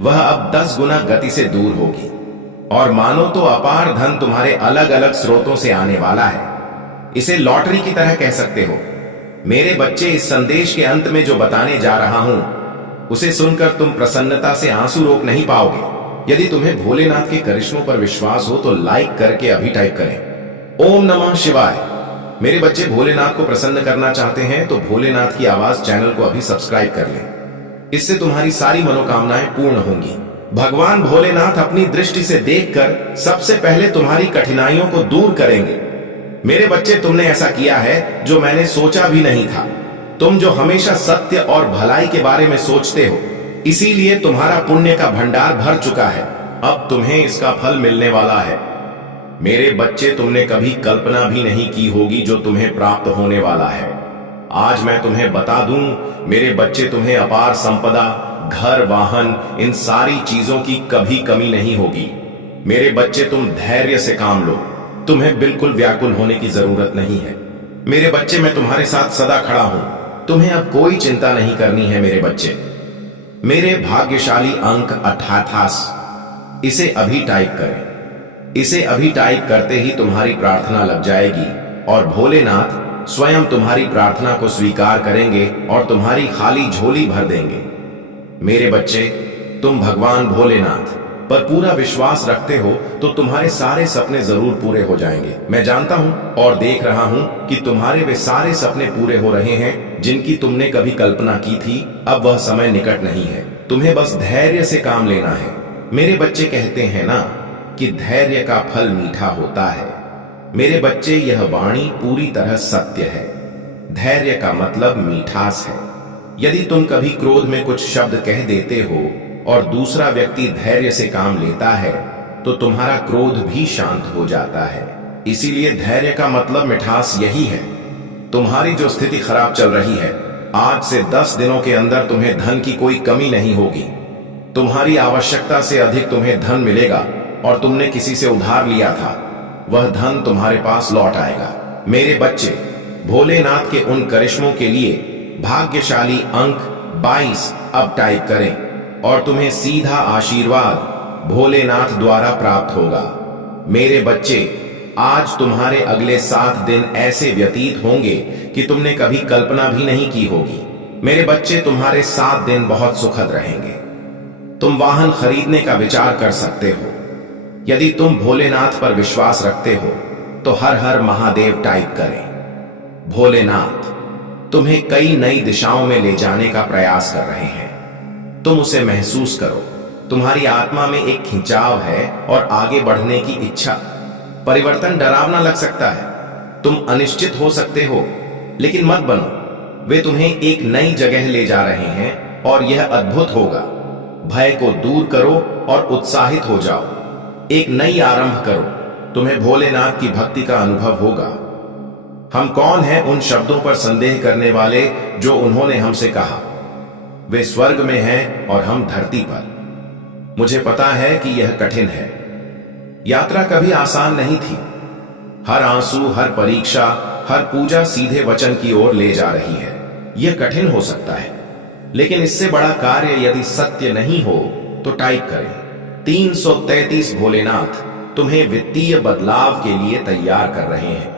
वह अब 10 गुना गति से दूर होगी और मानो तो अपार धन तुम्हारे अलग अलग स्रोतों से आने वाला है। इसे लॉटरी की तरह कह सकते हो। मेरे बच्चे, इस संदेश के अंत में जो बताने जा रहा हूं उसे सुनकर तुम प्रसन्नता से आंसू रोक नहीं पाओगे। यदि तुम्हें भोलेनाथ के करिश्मों पर विश्वास हो तो लाइक करके अभी टाइप करें, ओम नमः शिवाय। मेरे बच्चे, भोलेनाथ को प्रसन्न करना चाहते हैं तो भोलेनाथ की आवाज चैनल को अभी सब्सक्राइब कर लें। इससे तुम्हारी सारी मनोकामनाएं पूर्ण होंगी। भगवान भोलेनाथ अपनी दृष्टि से देखकर सबसे पहले तुम्हारी कठिनाइयों को दूर करेंगे। मेरे बच्चे, तुमने ऐसा किया है जो मैंने सोचा भी नहीं था। तुम जो हमेशा सत्य और भलाई के बारे में सोचते हो, इसीलिए तुम्हारा पुण्य का भंडार भर चुका है। अब तुम्हें इसका फल मिलने वाला है। मेरे बच्चे, तुमने कभी कल्पना भी नहीं की होगी जो तुम्हें प्राप्त होने वाला है। आज मैं तुम्हें बता दूं, मेरे बच्चे, तुम्हें अपार संपदा, घर, वाहन, इन सारी चीजों की कभी कमी नहीं होगी। मेरे बच्चे, तुम धैर्य से काम लो। तुम्हें बिल्कुल व्याकुल होने की जरूरत नहीं है। मेरे बच्चे, मैं तुम्हारे साथ सदा खड़ा हूं। तुम्हें अब कोई चिंता नहीं करनी है। मेरे बच्चे, मेरे भाग्यशाली अंक 88, इसे अभी टाइप करें। इसे अभी टाइप करते ही तुम्हारी प्रार्थना लग जाएगी और भोलेनाथ स्वयं तुम्हारी प्रार्थना को स्वीकार करेंगे और तुम्हारी खाली झोली भर देंगे। मेरे बच्चे, तुम भगवान भोलेनाथ पर पूरा विश्वास रखते हो तो तुम्हारे सारे सपने जरूर पूरे हो जाएंगे। मैं जानता हूं और देख रहा हूं कि तुम्हारे वे सारे सपने पूरे हो रहे हैं जिनकी तुमने कभी कल्पना की थी। अब वह समय निकट नहीं है, तुम्हें बस धैर्य से काम लेना है। मेरे बच्चे कहते हैं ना कि धैर्य का फल मीठा होता है। मेरे बच्चे, यह वाणी पूरी तरह सत्य है। धैर्य का मतलब मिठास है। यदि तुम कभी क्रोध में कुछ शब्द कह देते हो और दूसरा व्यक्ति धैर्य से काम लेता है तो तुम्हारा क्रोध भी शांत हो जाता है। इसीलिए धैर्य का मतलब मिठास यही है। तुम्हारी जो स्थिति खराब चल रही है, आज से 10 दिनों के अंदर तुम्हें धन की कोई कमी नहीं होगी। तुम्हारी आवश्यकता से अधिक तुम्हें धन मिलेगा और तुमने किसी से उधार लिया था, वह धन तुम्हारे पास लौट आएगा। मेरे बच्चे, भोलेनाथ के उन करिश्मों के लिए भाग्यशाली अंक 22 अब टाइप करें और तुम्हें सीधा आशीर्वाद भोलेनाथ द्वारा प्राप्त होगा। मेरे बच्चे, आज तुम्हारे अगले 7 दिन ऐसे व्यतीत होंगे कि तुमने कभी कल्पना भी नहीं की होगी। मेरे बच्चे, तुम्हारे 7 दिन बहुत सुखद रहेंगे। तुम वाहन खरीदने का विचार कर सकते हो। यदि तुम भोलेनाथ पर विश्वास रखते हो तो हर हर महादेव टाइप करें। भोलेनाथ तुम्हें कई नई दिशाओं में ले जाने का प्रयास कर रहे हैं। तुम उसे महसूस करो। तुम्हारी आत्मा में एक खिंचाव है और आगे बढ़ने की इच्छा। परिवर्तन डरावना लग सकता है, तुम अनिश्चित हो सकते हो, लेकिन मत बनो। वे तुम्हें एक नई जगह ले जा रहे हैं और यह अद्भुत होगा। भय को दूर करो और उत्साहित हो जाओ। एक नई आरंभ करो। तुम्हें भोलेनाथ की भक्ति का अनुभव होगा। हम कौन हैं उन शब्दों पर संदेह करने वाले जो उन्होंने हमसे कहा? वे स्वर्ग में हैं और हम धरती पर। मुझे पता है कि यह कठिन है। यात्रा कभी आसान नहीं थी। हर आंसू, हर परीक्षा, हर पूजा सीधे वचन की ओर ले जा रही है। यह कठिन हो सकता है, लेकिन इससे बड़ा कार्य यदि सत्य नहीं हो तो टाइप करें 333। भोलेनाथ तुम्हें वित्तीय बदलाव के लिए तैयार कर रहे हैं,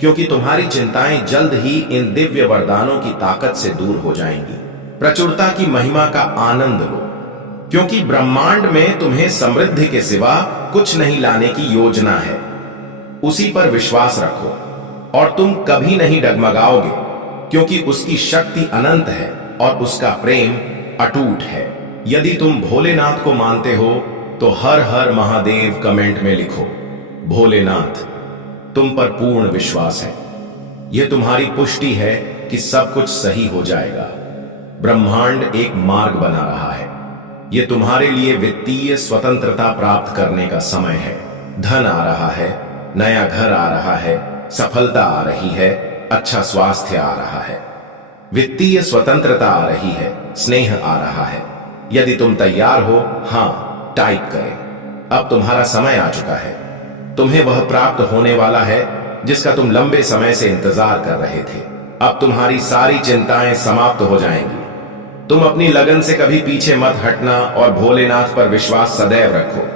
क्योंकि तुम्हारी चिंताएं जल्द ही इन दिव्य वरदानों की ताकत से दूर हो जाएंगी। प्रचुरता की महिमा का आनंद लो, क्योंकि ब्रह्मांड में तुम्हें समृद्धि के सिवा कुछ नहीं लाने की योजना है। उसी पर विश्वास रखो और तुम कभी नहीं डगमगाओगे, क्योंकि उसकी शक्ति अनंत है और उसका प्रेम अटूट है। यदि तुम भोलेनाथ को मानते हो तो हर हर महादेव कमेंट में लिखो। भोलेनाथ तुम पर पूर्ण विश्वास है। यह तुम्हारी पुष्टि है कि सब कुछ सही हो जाएगा। ब्रह्मांड एक मार्ग बना रहा है। यह तुम्हारे लिए वित्तीय स्वतंत्रता प्राप्त करने का समय है। धन आ रहा है, नया घर आ रहा है, सफलता आ रही है, अच्छा स्वास्थ्य आ रहा है, वित्तीय स्वतंत्रता आ रही है, स्नेह आ रहा है। यदि तुम तैयार हो, हाँ टाइप करें। अब तुम्हारा समय आ चुका है। तुम्हें वह प्राप्त होने वाला है जिसका तुम लंबे समय से इंतजार कर रहे थे। अब तुम्हारी सारी चिंताएं समाप्त हो जाएंगी। तुम अपनी लगन से कभी पीछे मत हटना और भोलेनाथ पर विश्वास सदैव रखो।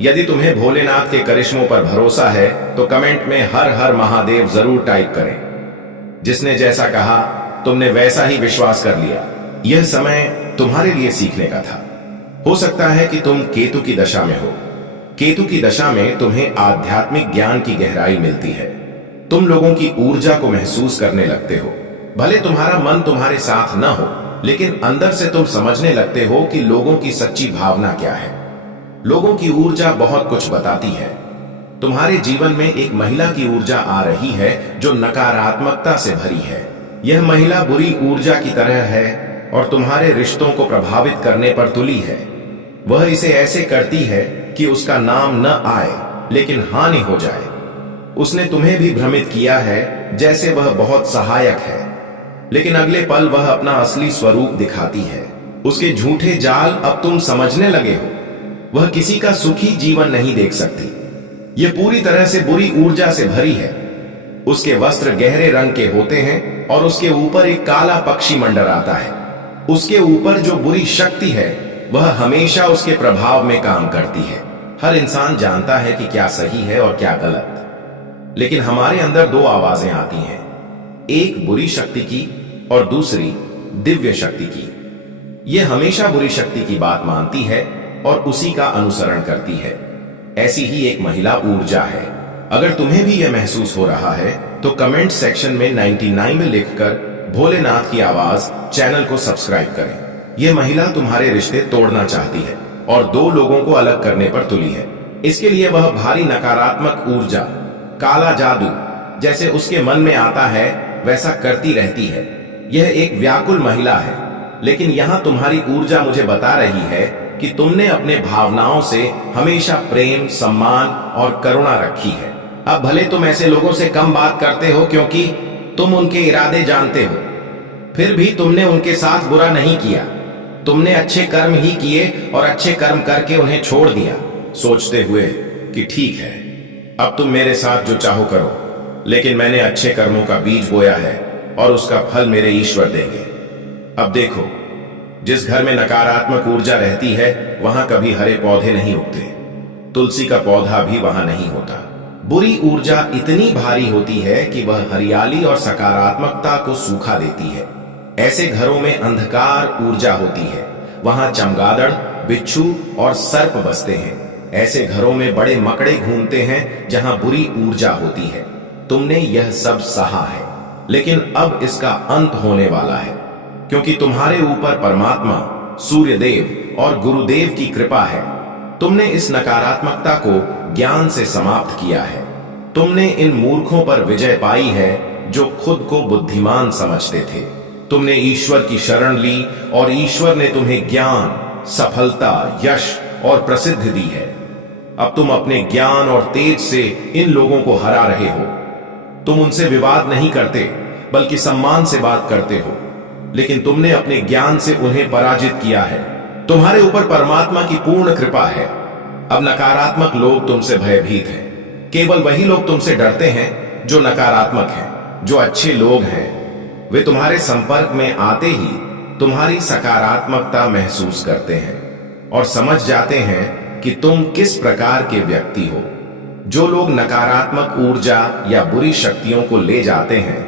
यदि तुम्हें भोलेनाथ के करिश्मों पर भरोसा है तो कमेंट में हर हर महादेव जरूर टाइप करें। जिसने जैसा कहा तुमने वैसा ही विश्वास कर लिया। यह समय तुम्हारे लिए सीखने का था। हो सकता है कि तुम केतु की दशा में हो। केतु की दशा में तुम्हें आध्यात्मिक ज्ञान की गहराई मिलती है। तुम लोगों की ऊर्जा को महसूस करने लगते हो। भले तुम्हारा मन तुम्हारे साथ न हो, लेकिन अंदर से तुम समझने लगते हो कि लोगों की सच्ची भावना क्या है। लोगों की ऊर्जा बहुत कुछ बताती है। तुम्हारे जीवन में एक महिला की ऊर्जा आ रही है जो नकारात्मकता से भरी है। यह महिला बुरी ऊर्जा की तरह है और तुम्हारे रिश्तों को प्रभावित करने पर तुली है। वह इसे ऐसे करती है कि उसका नाम न आए लेकिन हानि हो जाए। उसने तुम्हें भी भ्रमित किया है जैसे वह बहुत सहायक है, लेकिन अगले पल वह अपना असली स्वरूप दिखाती है। उसके झूठे जाल अब तुम समझने लगे हो। वह किसी का सुखी जीवन नहीं देख सकती। यह पूरी तरह से बुरी ऊर्जा से भरी है। उसके वस्त्र गहरे रंग के होते हैं और उसके ऊपर एक काला पक्षी मंडराता है। उसके ऊपर जो बुरी शक्ति है वह हमेशा उसके प्रभाव में काम करती है। हर इंसान जानता है कि क्या सही है और क्या गलत, लेकिन हमारे अंदर दो आवाजें आती हैं। एक बुरी शक्ति की और दूसरी दिव्य शक्ति की। यह हमेशा बुरी शक्ति की बात मानती है और उसी का अनुसरण करती है। ऐसी ही एक महिला ऊर्जा है। अगर तुम्हें भी यह महसूस हो रहा है तो कमेंट सेक्शन में 99 में लिखकर भोलेनाथ की आवाज चैनल को सब्सक्राइब करें। यह महिला तुम्हारे रिश्ते तोड़ना चाहती है और दो लोगों को अलग करने पर तुली है। इसके लिए वह भारी नकारात्मक ऊर्जा, काला जादू जैसे उसके मन में आता है वैसा करती रहती है। यह एक व्याकुल महिला है, लेकिन यहां तुम्हारी ऊर्जा मुझे बता रही है कि तुमने अपने भावनाओं से हमेशा प्रेम, सम्मान और करुणा रखी है। अब भले तुम ऐसे लोगों से कम बात करते हो क्योंकि तुम उनके इरादे जानते हो, फिर भी तुमने उनके साथ बुरा नहीं किया। तुमने अच्छे कर्म ही किए और अच्छे कर्म करके उन्हें छोड़ दिया, सोचते हुए कि ठीक है, अब तुम मेरे साथ जो चाहो करो, लेकिन मैंने अच्छे कर्मों का बीज बोया है और उसका फल मेरे ईश्वर देंगे। अब देखो, जिस घर में नकारात्मक ऊर्जा रहती है वहां कभी हरे पौधे नहीं उगते, तुलसी का पौधा भी वहां नहीं होता। बुरी ऊर्जा इतनी भारी होती है कि वह हरियाली और सकारात्मकता को सूखा देती है। ऐसे घरों में अंधकार ऊर्जा होती है, वहां चमगादड़, बिच्छू और सर्प बसते हैं। ऐसे घरों में बड़े मकड़े घूमते हैं जहां बुरी ऊर्जा होती है। तुमने यह सब सहा है, लेकिन अब इसका अंत होने वाला है, क्योंकि तुम्हारे ऊपर परमात्मा, सूर्यदेव और गुरुदेव की कृपा है। तुमने इस नकारात्मकता को ज्ञान से समाप्त किया है। तुमने इन मूर्खों पर विजय पाई है जो खुद को बुद्धिमान समझते थे। तुमने ईश्वर की शरण ली और ईश्वर ने तुम्हें ज्ञान, सफलता, यश और प्रसिद्धि दी है। अब तुम अपने ज्ञान और तेज से इन लोगों को हरा रहे हो। तुम उनसे विवाद नहीं करते, बल्कि सम्मान से बात करते हो, लेकिन तुमने अपने ज्ञान से उन्हें पराजित किया है। तुम्हारे ऊपर परमात्मा की पूर्ण कृपा है। अब नकारात्मक लोग तुमसे भयभीत हैं। केवल वही लोग तुमसे डरते हैं जो नकारात्मक हैं। जो अच्छे लोग हैं वे तुम्हारे संपर्क में आते ही तुम्हारी सकारात्मकता महसूस करते हैं और समझ जाते हैं कि तुम किस प्रकार के व्यक्ति हो। जो लोग नकारात्मक ऊर्जा या बुरी शक्तियों को ले जाते हैं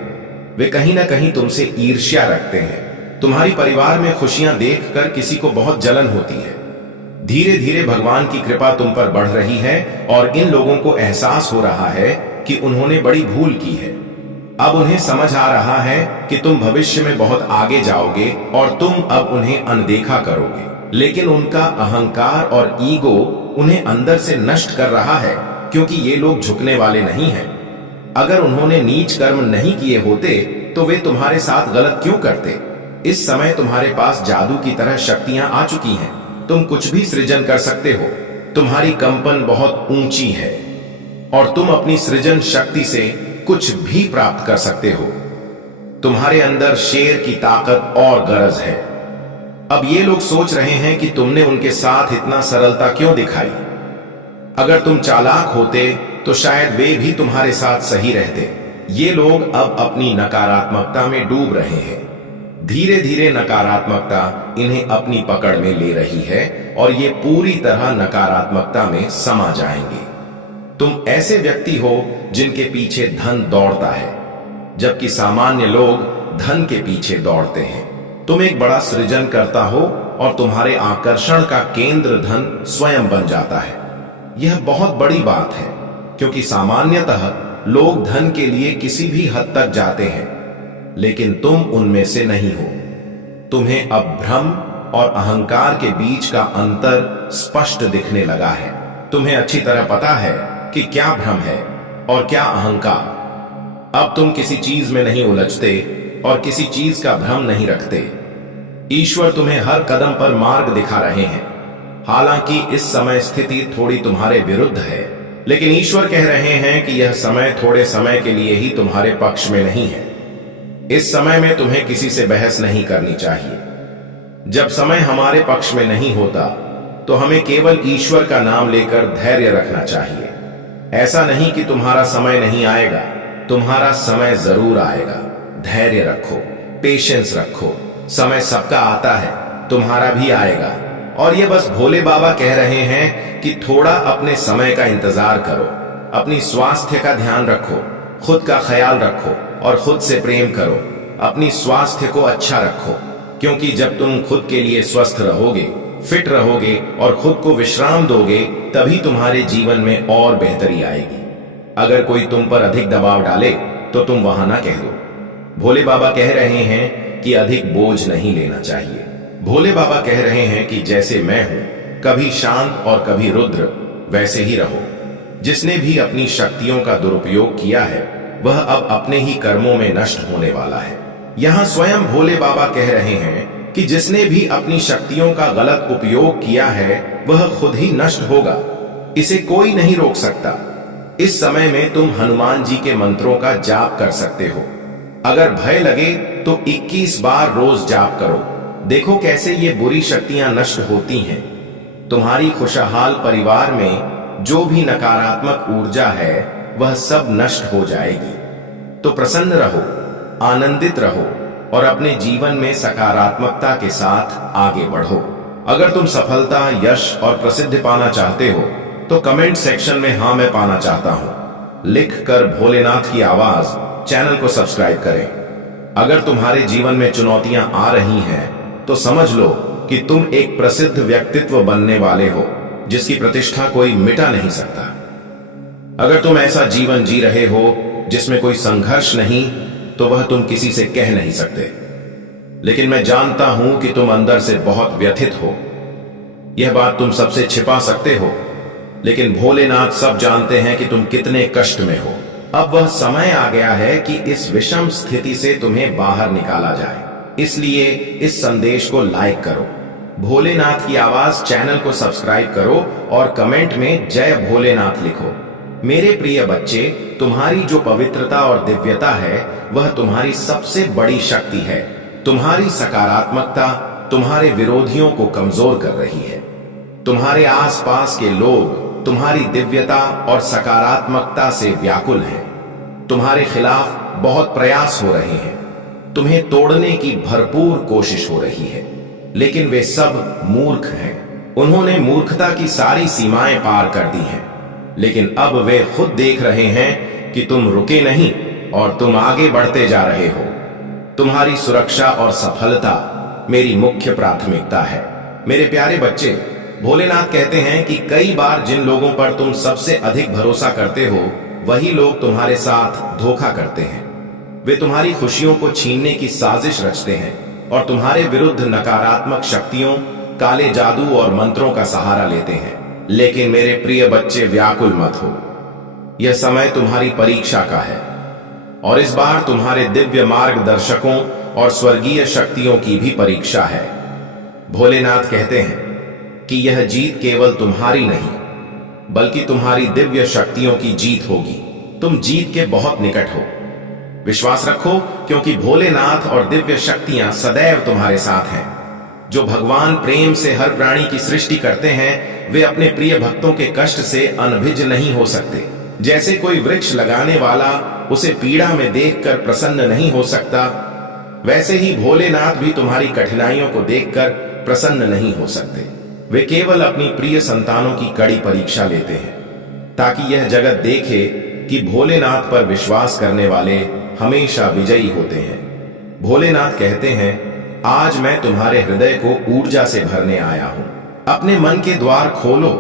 वे कहीं ना कहीं तुमसे ईर्ष्या रखते हैं। तुम्हारी परिवार में खुशियां देखकर किसी को बहुत जलन होती है। धीरे धीरे भगवान की कृपा तुम पर बढ़ रही है और इन लोगों को एहसास हो रहा है कि उन्होंने बड़ी भूल की है। अब उन्हें समझ आ रहा है कि तुम भविष्य में बहुत आगे जाओगे और तुम अब उन्हें अनदेखा करोगे। लेकिन उनका अहंकार और ईगो उन्हें अंदर से नष्ट कर रहा है, क्योंकि ये लोग झुकने वाले नहीं हैं। अगर उन्होंने नीच कर्म नहीं किए होते तो वे तुम्हारे साथ गलत क्यों करते। इस समय तुम्हारे पास जादू की तरह शक्तियां आ चुकी हैं। तुम कुछ भी सृजन कर सकते हो। तुम्हारी कंपन बहुत ऊंची है और तुम अपनी सृजन शक्ति से कुछ भी प्राप्त कर सकते हो। तुम्हारे अंदर शेर की ताकत और गरज है। अब ये लोग सोच रहे हैं कि तुमने उनके साथ इतना सरलता क्यों दिखाई। अगर तुम चालाक होते तो शायद वे भी तुम्हारे साथ सही रहते। ये लोग अब अपनी नकारात्मकता में डूब रहे हैं। धीरे धीरे नकारात्मकता इन्हें अपनी पकड़ में ले रही है और ये पूरी तरह नकारात्मकता में समा जाएंगे। तुम ऐसे व्यक्ति हो जिनके पीछे धन दौड़ता है, जबकि सामान्य लोग धन के पीछे दौड़ते हैं। तुम एक बड़ा सृजन करता हो और तुम्हारे आकर्षण का केंद्र धन स्वयं बन जाता है। यह बहुत बड़ी बात है, क्योंकि सामान्यतः लोग धन के लिए किसी भी हद तक जाते हैं, लेकिन तुम उनमें से नहीं हो। तुम्हें अब भ्रम और अहंकार के बीच का अंतर स्पष्ट दिखने लगा है। तुम्हें अच्छी तरह पता है कि क्या भ्रम है और क्या अहंकार। अब तुम किसी चीज में नहीं उलझते और किसी चीज का भ्रम नहीं रखते। ईश्वर तुम्हें हर कदम पर मार्ग दिखा रहे हैं। हालांकि इस समय स्थिति थोड़ी तुम्हारे विरुद्ध है, लेकिन ईश्वर कह रहे हैं कि यह समय थोड़े समय के लिए ही तुम्हारे पक्ष में नहीं है। इस समय में तुम्हें किसी से बहस नहीं करनी चाहिए। जब समय हमारे पक्ष में नहीं होता तो हमें केवल ईश्वर का नाम लेकर धैर्य रखना चाहिए। ऐसा नहीं कि तुम्हारा समय नहीं आएगा, तुम्हारा समय जरूर आएगा। धैर्य रखो, पेशेंस रखो। समय सबका आता है, तुम्हारा भी आएगा। और ये बस भोले बाबा कह रहे हैं कि थोड़ा अपने समय का इंतजार करो। अपनी स्वास्थ्य का ध्यान रखो, खुद का ख्याल रखो और खुद से प्रेम करो। अपनी स्वास्थ्य को अच्छा रखो, क्योंकि जब तुम खुद के लिए स्वस्थ रहोगे, फिट रहोगे और खुद को विश्राम दोगे, तभी तुम्हारे जीवन में और बेहतरी आएगी। अगर कोई तुम पर अधिक दबाव डाले तो तुम वहां ना कह दो। भोले बाबा कह रहे हैं कि अधिक बोझ नहीं लेना चाहिए। भोले बाबा कह रहे हैं कि जैसे मैं हूं, कभी शांत और कभी रुद्र, वैसे ही रहो। जिसने भी अपनी शक्तियों का दुरुपयोग किया है, वह अब अपने ही कर्मों में नष्ट होने वाला है। यहाँ स्वयं भोले बाबा कह रहे हैं कि जिसने भी अपनी शक्तियों का गलत उपयोग किया है, वह खुद ही नष्ट होगा। इसे कोई नहीं रोक सकता। इस समय में तुम हनुमान जी के मंत्रों का जाप कर सकते हो। अगर भय लगे तो 21 बार रोज जाप करो। देखो कैसे ये बुरी शक्तियां नष्ट होती हैं। तुम्हारी खुशहाल परिवार में जो भी नकारात्मक ऊर्जा है, वह सब नष्ट हो जाएगी। तो प्रसन्न रहो, आनंदित रहो और अपने जीवन में सकारात्मकता के साथ आगे बढ़ो। अगर तुम सफलता, यश और प्रसिद्धि पाना चाहते हो तो कमेंट सेक्शन में हाँ मैं पाना चाहता हूं लिख कर भोलेनाथ की आवाज चैनल को सब्सक्राइब करें। अगर तुम्हारे जीवन में चुनौतियां आ रही हैं तो समझ लो कि तुम एक प्रसिद्ध व्यक्तित्व बनने वाले हो, जिसकी प्रतिष्ठा कोई मिटा नहीं सकता। अगर तुम ऐसा जीवन जी रहे हो जिसमें कोई संघर्ष नहीं, तो वह तुम किसी से कह नहीं सकते। लेकिन मैं जानता हूं कि तुम अंदर से बहुत व्यथित हो। यह बात तुम सबसे छिपा सकते हो, लेकिन भोलेनाथ सब जानते हैं कि तुम कितने कष्ट में हो। अब वह समय आ गया है कि इस विषम स्थिति से तुम्हें बाहर निकाला जाए। इसलिए इस संदेश को लाइक करो, भोलेनाथ की आवाज चैनल को सब्सक्राइब करो और कमेंट में जय भोलेनाथ लिखो। मेरे प्रिय बच्चे, तुम्हारी जो पवित्रता और दिव्यता है, वह तुम्हारी सबसे बड़ी शक्ति है। तुम्हारी सकारात्मकता तुम्हारे विरोधियों को कमजोर कर रही है। तुम्हारे आसपास के लोग तुम्हारी दिव्यता और सकारात्मकता से व्याकुल हैं। तुम्हारे खिलाफ बहुत प्रयास हो रहे हैं। तुम्हें तोड़ने की भरपूर कोशिश हो रही है, लेकिन वे सब मूर्ख हैं। उन्होंने मूर्खता की सारी सीमाएं पार कर दी हैं, लेकिन अब वे खुद देख रहे हैं कि तुम रुके नहीं और तुम आगे बढ़ते जा रहे हो। तुम्हारी सुरक्षा और सफलता मेरी मुख्य प्राथमिकता है। मेरे प्यारे बच्चे, भोलेनाथ कहते हैं कि कई बार जिन लोगों पर तुम सबसे अधिक भरोसा करते हो, वही लोग तुम्हारे साथ धोखा करते हैं। वे तुम्हारी खुशियों को छीनने की साजिश रचते हैं और तुम्हारे विरुद्ध नकारात्मक शक्तियों, काले जादू और मंत्रों का सहारा लेते हैं। लेकिन मेरे प्रिय बच्चे, व्याकुल मत हो। यह समय तुम्हारी परीक्षा का है और इस बार तुम्हारे दिव्य मार्गदर्शकों और स्वर्गीय शक्तियों की भी परीक्षा है। भोलेनाथ कहते हैं कि यह जीत केवल तुम्हारी नहीं, बल्कि तुम्हारी दिव्य शक्तियों की जीत होगी। तुम जीत के बहुत निकट हो। विश्वास रखो, क्योंकि भोलेनाथ और दिव्य शक्तियां सदैव तुम्हारे साथ हैं। जो भगवान प्रेम से हर प्राणी की सृष्टि करते हैं, वे अपने प्रिय भक्तों के कष्ट से अनभिज्ञ नहीं हो सकते। जैसे कोई वृक्ष लगाने वाला उसे पीड़ा में देखकर प्रसन्न नहीं हो सकता, वैसे ही भोलेनाथ भी तुम्हारी कठिनाइयों को देखकर प्रसन्न नहीं हो सकते। वे केवल अपनी प्रिय संतानों की कड़ी परीक्षा लेते हैं, ताकि यह जगत देखे कि भोलेनाथ पर विश्वास करने वाले हमेशा विजयी होते हैं। भोलेनाथ कहते हैं, आज मैं तुम्हारे हृदय को ऊर्जा से भरने आया हूं। अपने मन के द्वार खोलो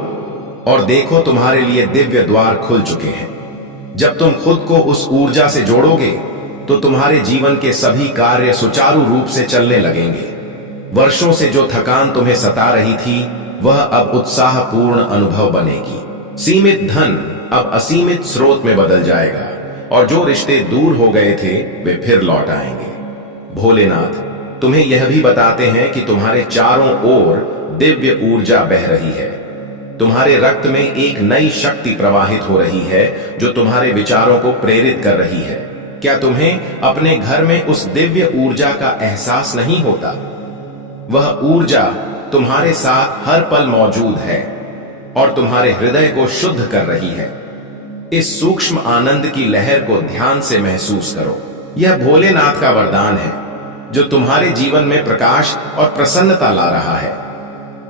और देखो, तुम्हारे लिए दिव्य द्वार खुल चुके हैं। जब तुम खुद को उस ऊर्जा से जोड़ोगे, तो तुम्हारे जीवन के सभी कार्य सुचारू रूप से चलने लगेंगे। वर्षों से जो थकान तुम्हें सता रही थी, वह अब उत्साहपूर्ण अनुभव बनेगी। सीमित धन अब असीमित स्रोत में बदल जाएगा और जो रिश्ते दूर हो गए थे, वे फिर लौट आएंगे। भोलेनाथ तुम्हें यह भी बताते हैं कि तुम्हारे चारों ओर दिव्य ऊर्जा बह रही है। तुम्हारे रक्त में एक नई शक्ति प्रवाहित हो रही है, जो तुम्हारे विचारों को प्रेरित कर रही है। क्या तुम्हें अपने घर में उस दिव्य ऊर्जा का एहसास नहीं होता? वह ऊर्जा तुम्हारे साथ हर पल मौजूद है और तुम्हारे हृदय को शुद्ध कर रही है। इस सूक्ष्म आनंद की लहर को ध्यान से महसूस करो। यह भोलेनाथ का वरदान है, जो तुम्हारे जीवन में प्रकाश और प्रसन्नता ला रहा है।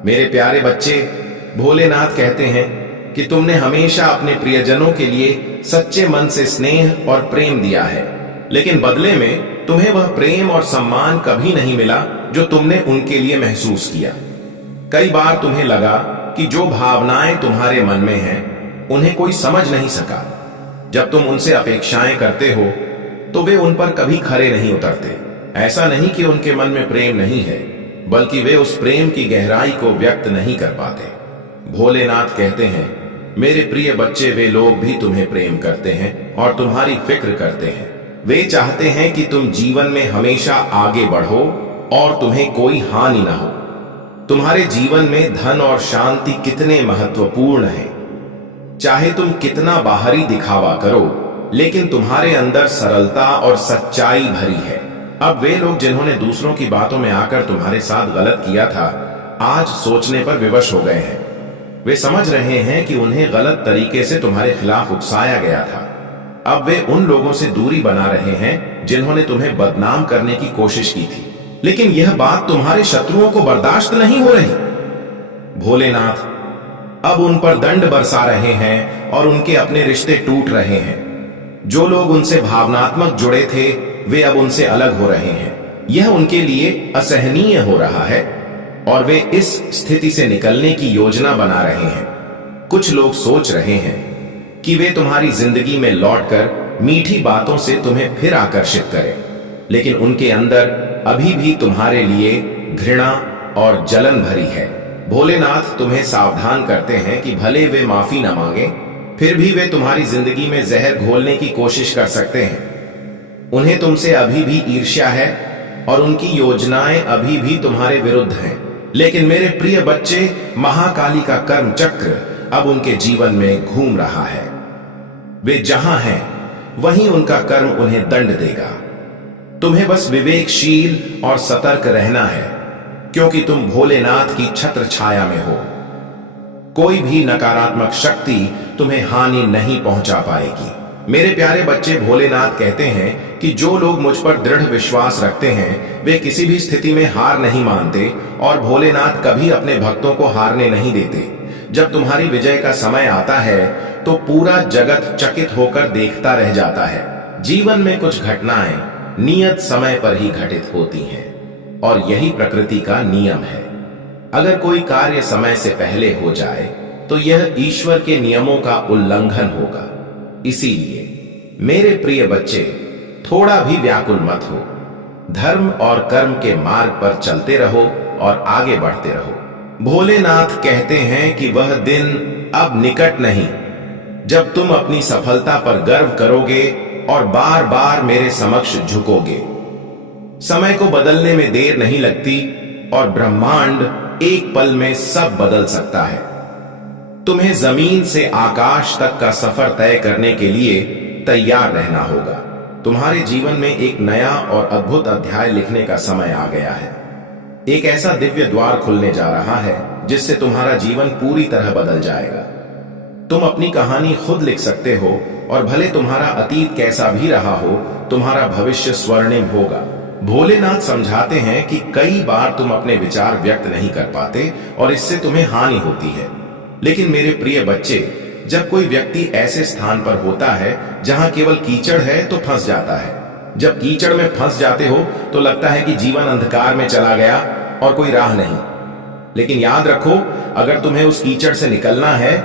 मेरे प्यारे बच्चे, भोलेनाथ कहते हैं कि तुमने हमेशा अपने प्रियजनों के लिए सच्चे मन से स्नेह और प्रेम दिया है। लेकिन बदले में तुम्हें वह प्रेम और सम्मान कभी नहीं मिला जो तुमने उनके लिए महसूस किया। कई बार तुम्हें लगा कि जो भावनाएं तुम्हारे मन में हैं, उन्हें कोई समझ नहीं सका। जब तुम उनसे अपेक्षाएं करते हो तो वे उन पर कभी खरे नहीं उतरते। ऐसा नहीं कि उनके मन में प्रेम नहीं है, बल्कि वे उस प्रेम की गहराई को व्यक्त नहीं कर पाते। भोलेनाथ कहते हैं, मेरे प्रिय बच्चे, वे लोग भी तुम्हें प्रेम करते हैं और तुम्हारी फिक्र करते हैं। वे चाहते हैं कि तुम जीवन में हमेशा आगे बढ़ो और तुम्हें कोई हानि ना हो। तुम्हारे जीवन में धन और शांति कितने महत्वपूर्ण हैं। चाहे तुम कितना बाहरी दिखावा करो, लेकिन तुम्हारे अंदर सरलता और सच्चाई भरी है। अब वे लोग जिन्होंने दूसरों की बातों में आकर तुम्हारे साथ गलत किया था, आज सोचने पर विवश हो गए हैं। वे समझ रहे हैं कि उन्हें गलत तरीके से तुम्हारे खिलाफ उकसाया गया था। अब वे उन लोगों से दूरी बना रहे हैं जिन्होंने तुम्हें बदनाम करने की कोशिश की थी, लेकिन यह बात तुम्हारे शत्रुओं को बर्दाश्त नहीं हो रही। भोलेनाथ अब उन पर दंड बरसा रहे हैं और उनके अपने रिश्ते टूट रहे हैं। जो लोग उनसे भावनात्मक जुड़े थे, वे अब उनसे अलग हो रहे हैं। यह उनके लिए असहनीय हो रहा है और वे इस स्थिति से निकलने की योजना बना रहे हैं। कुछ लोग सोच रहे हैं कि वे तुम्हारी जिंदगी में लौटकर मीठी बातों से तुम्हें फिर आकर्षित करें, लेकिन उनके अंदर अभी भी तुम्हारे लिए घृणा और जलन भरी है। भोलेनाथ तुम्हें सावधान करते हैं कि भले वे माफी न मांगे, फिर भी वे तुम्हारी जिंदगी में जहर घोलने की कोशिश कर सकते हैं। उन्हें तुमसे अभी भी ईर्ष्या है और उनकी योजनाएं अभी भी तुम्हारे विरुद्ध हैं। लेकिन मेरे प्रिय बच्चे, महाकाली का कर्म चक्र अब उनके जीवन में घूम रहा है। वे जहां हैं वहीं उनका कर्म उन्हें दंड देगा। तुम्हें बस विवेकशील और सतर्क रहना है, क्योंकि तुम भोलेनाथ की छत्र छाया में हो। कोई भी नकारात्मक शक्ति तुम्हें हानि नहीं पहुंचा पाएगी। मेरे प्यारे बच्चे, भोलेनाथ कहते हैं कि जो लोग मुझ पर दृढ़ विश्वास रखते हैं, वे किसी भी स्थिति में हार नहीं मानते और भोलेनाथ कभी अपने भक्तों को हारने नहीं देते। जब तुम्हारी विजय का समय आता है तो पूरा जगत चकित होकर देखता रह जाता है। जीवन में कुछ घटनाएं नियत समय पर ही घटित होती हैं और यही प्रकृति का नियम है। अगर कोई कार्य समय से पहले हो जाए तो यह ईश्वर के नियमों का उल्लंघन होगा। इसीलिए मेरे प्रिय बच्चे, थोड़ा भी व्याकुल मत हो। धर्म और कर्म के मार्ग पर चलते रहो और आगे बढ़ते रहो। भोलेनाथ कहते हैं कि वह दिन अब निकट नहीं जब तुम अपनी सफलता पर गर्व करोगे और बार बार मेरे समक्ष झुकोगे। समय को बदलने में देर नहीं लगती और ब्रह्मांड एक पल में सब बदल सकता है। तुम्हें जमीन से आकाश तक का सफर तय करने के लिए तैयार रहना होगा। तुम्हारे जीवन में एक नया और अद्भुत अध्याय लिखने का समय आ गया है। एक ऐसा दिव्य द्वार खुलने जा रहा है जिससे तुम्हारा जीवन पूरी तरह बदल जाएगा। तुम अपनी कहानी खुद लिख सकते हो और भले तुम्हारा अतीत कैसा भी रहा हो, तुम्हारा भविष्य स्वर्णिम होगा। भोलेनाथ समझाते हैं कि कई बार तुम अपने विचार व्यक्त नहीं कर पाते और इससे तुम्हें हानि होती है। लेकिन मेरे प्रिय बच्चे, जब कोई व्यक्ति ऐसे स्थान पर होता है जहां केवल कीचड़ है तो फंस जाता है। जब कीचड़ में फंस जाते हो तो लगता है कि जीवन अंधकार में चला गया और कोई राह नहीं। लेकिन याद रखो, अगर तुम्हें उस कीचड़ से निकलना है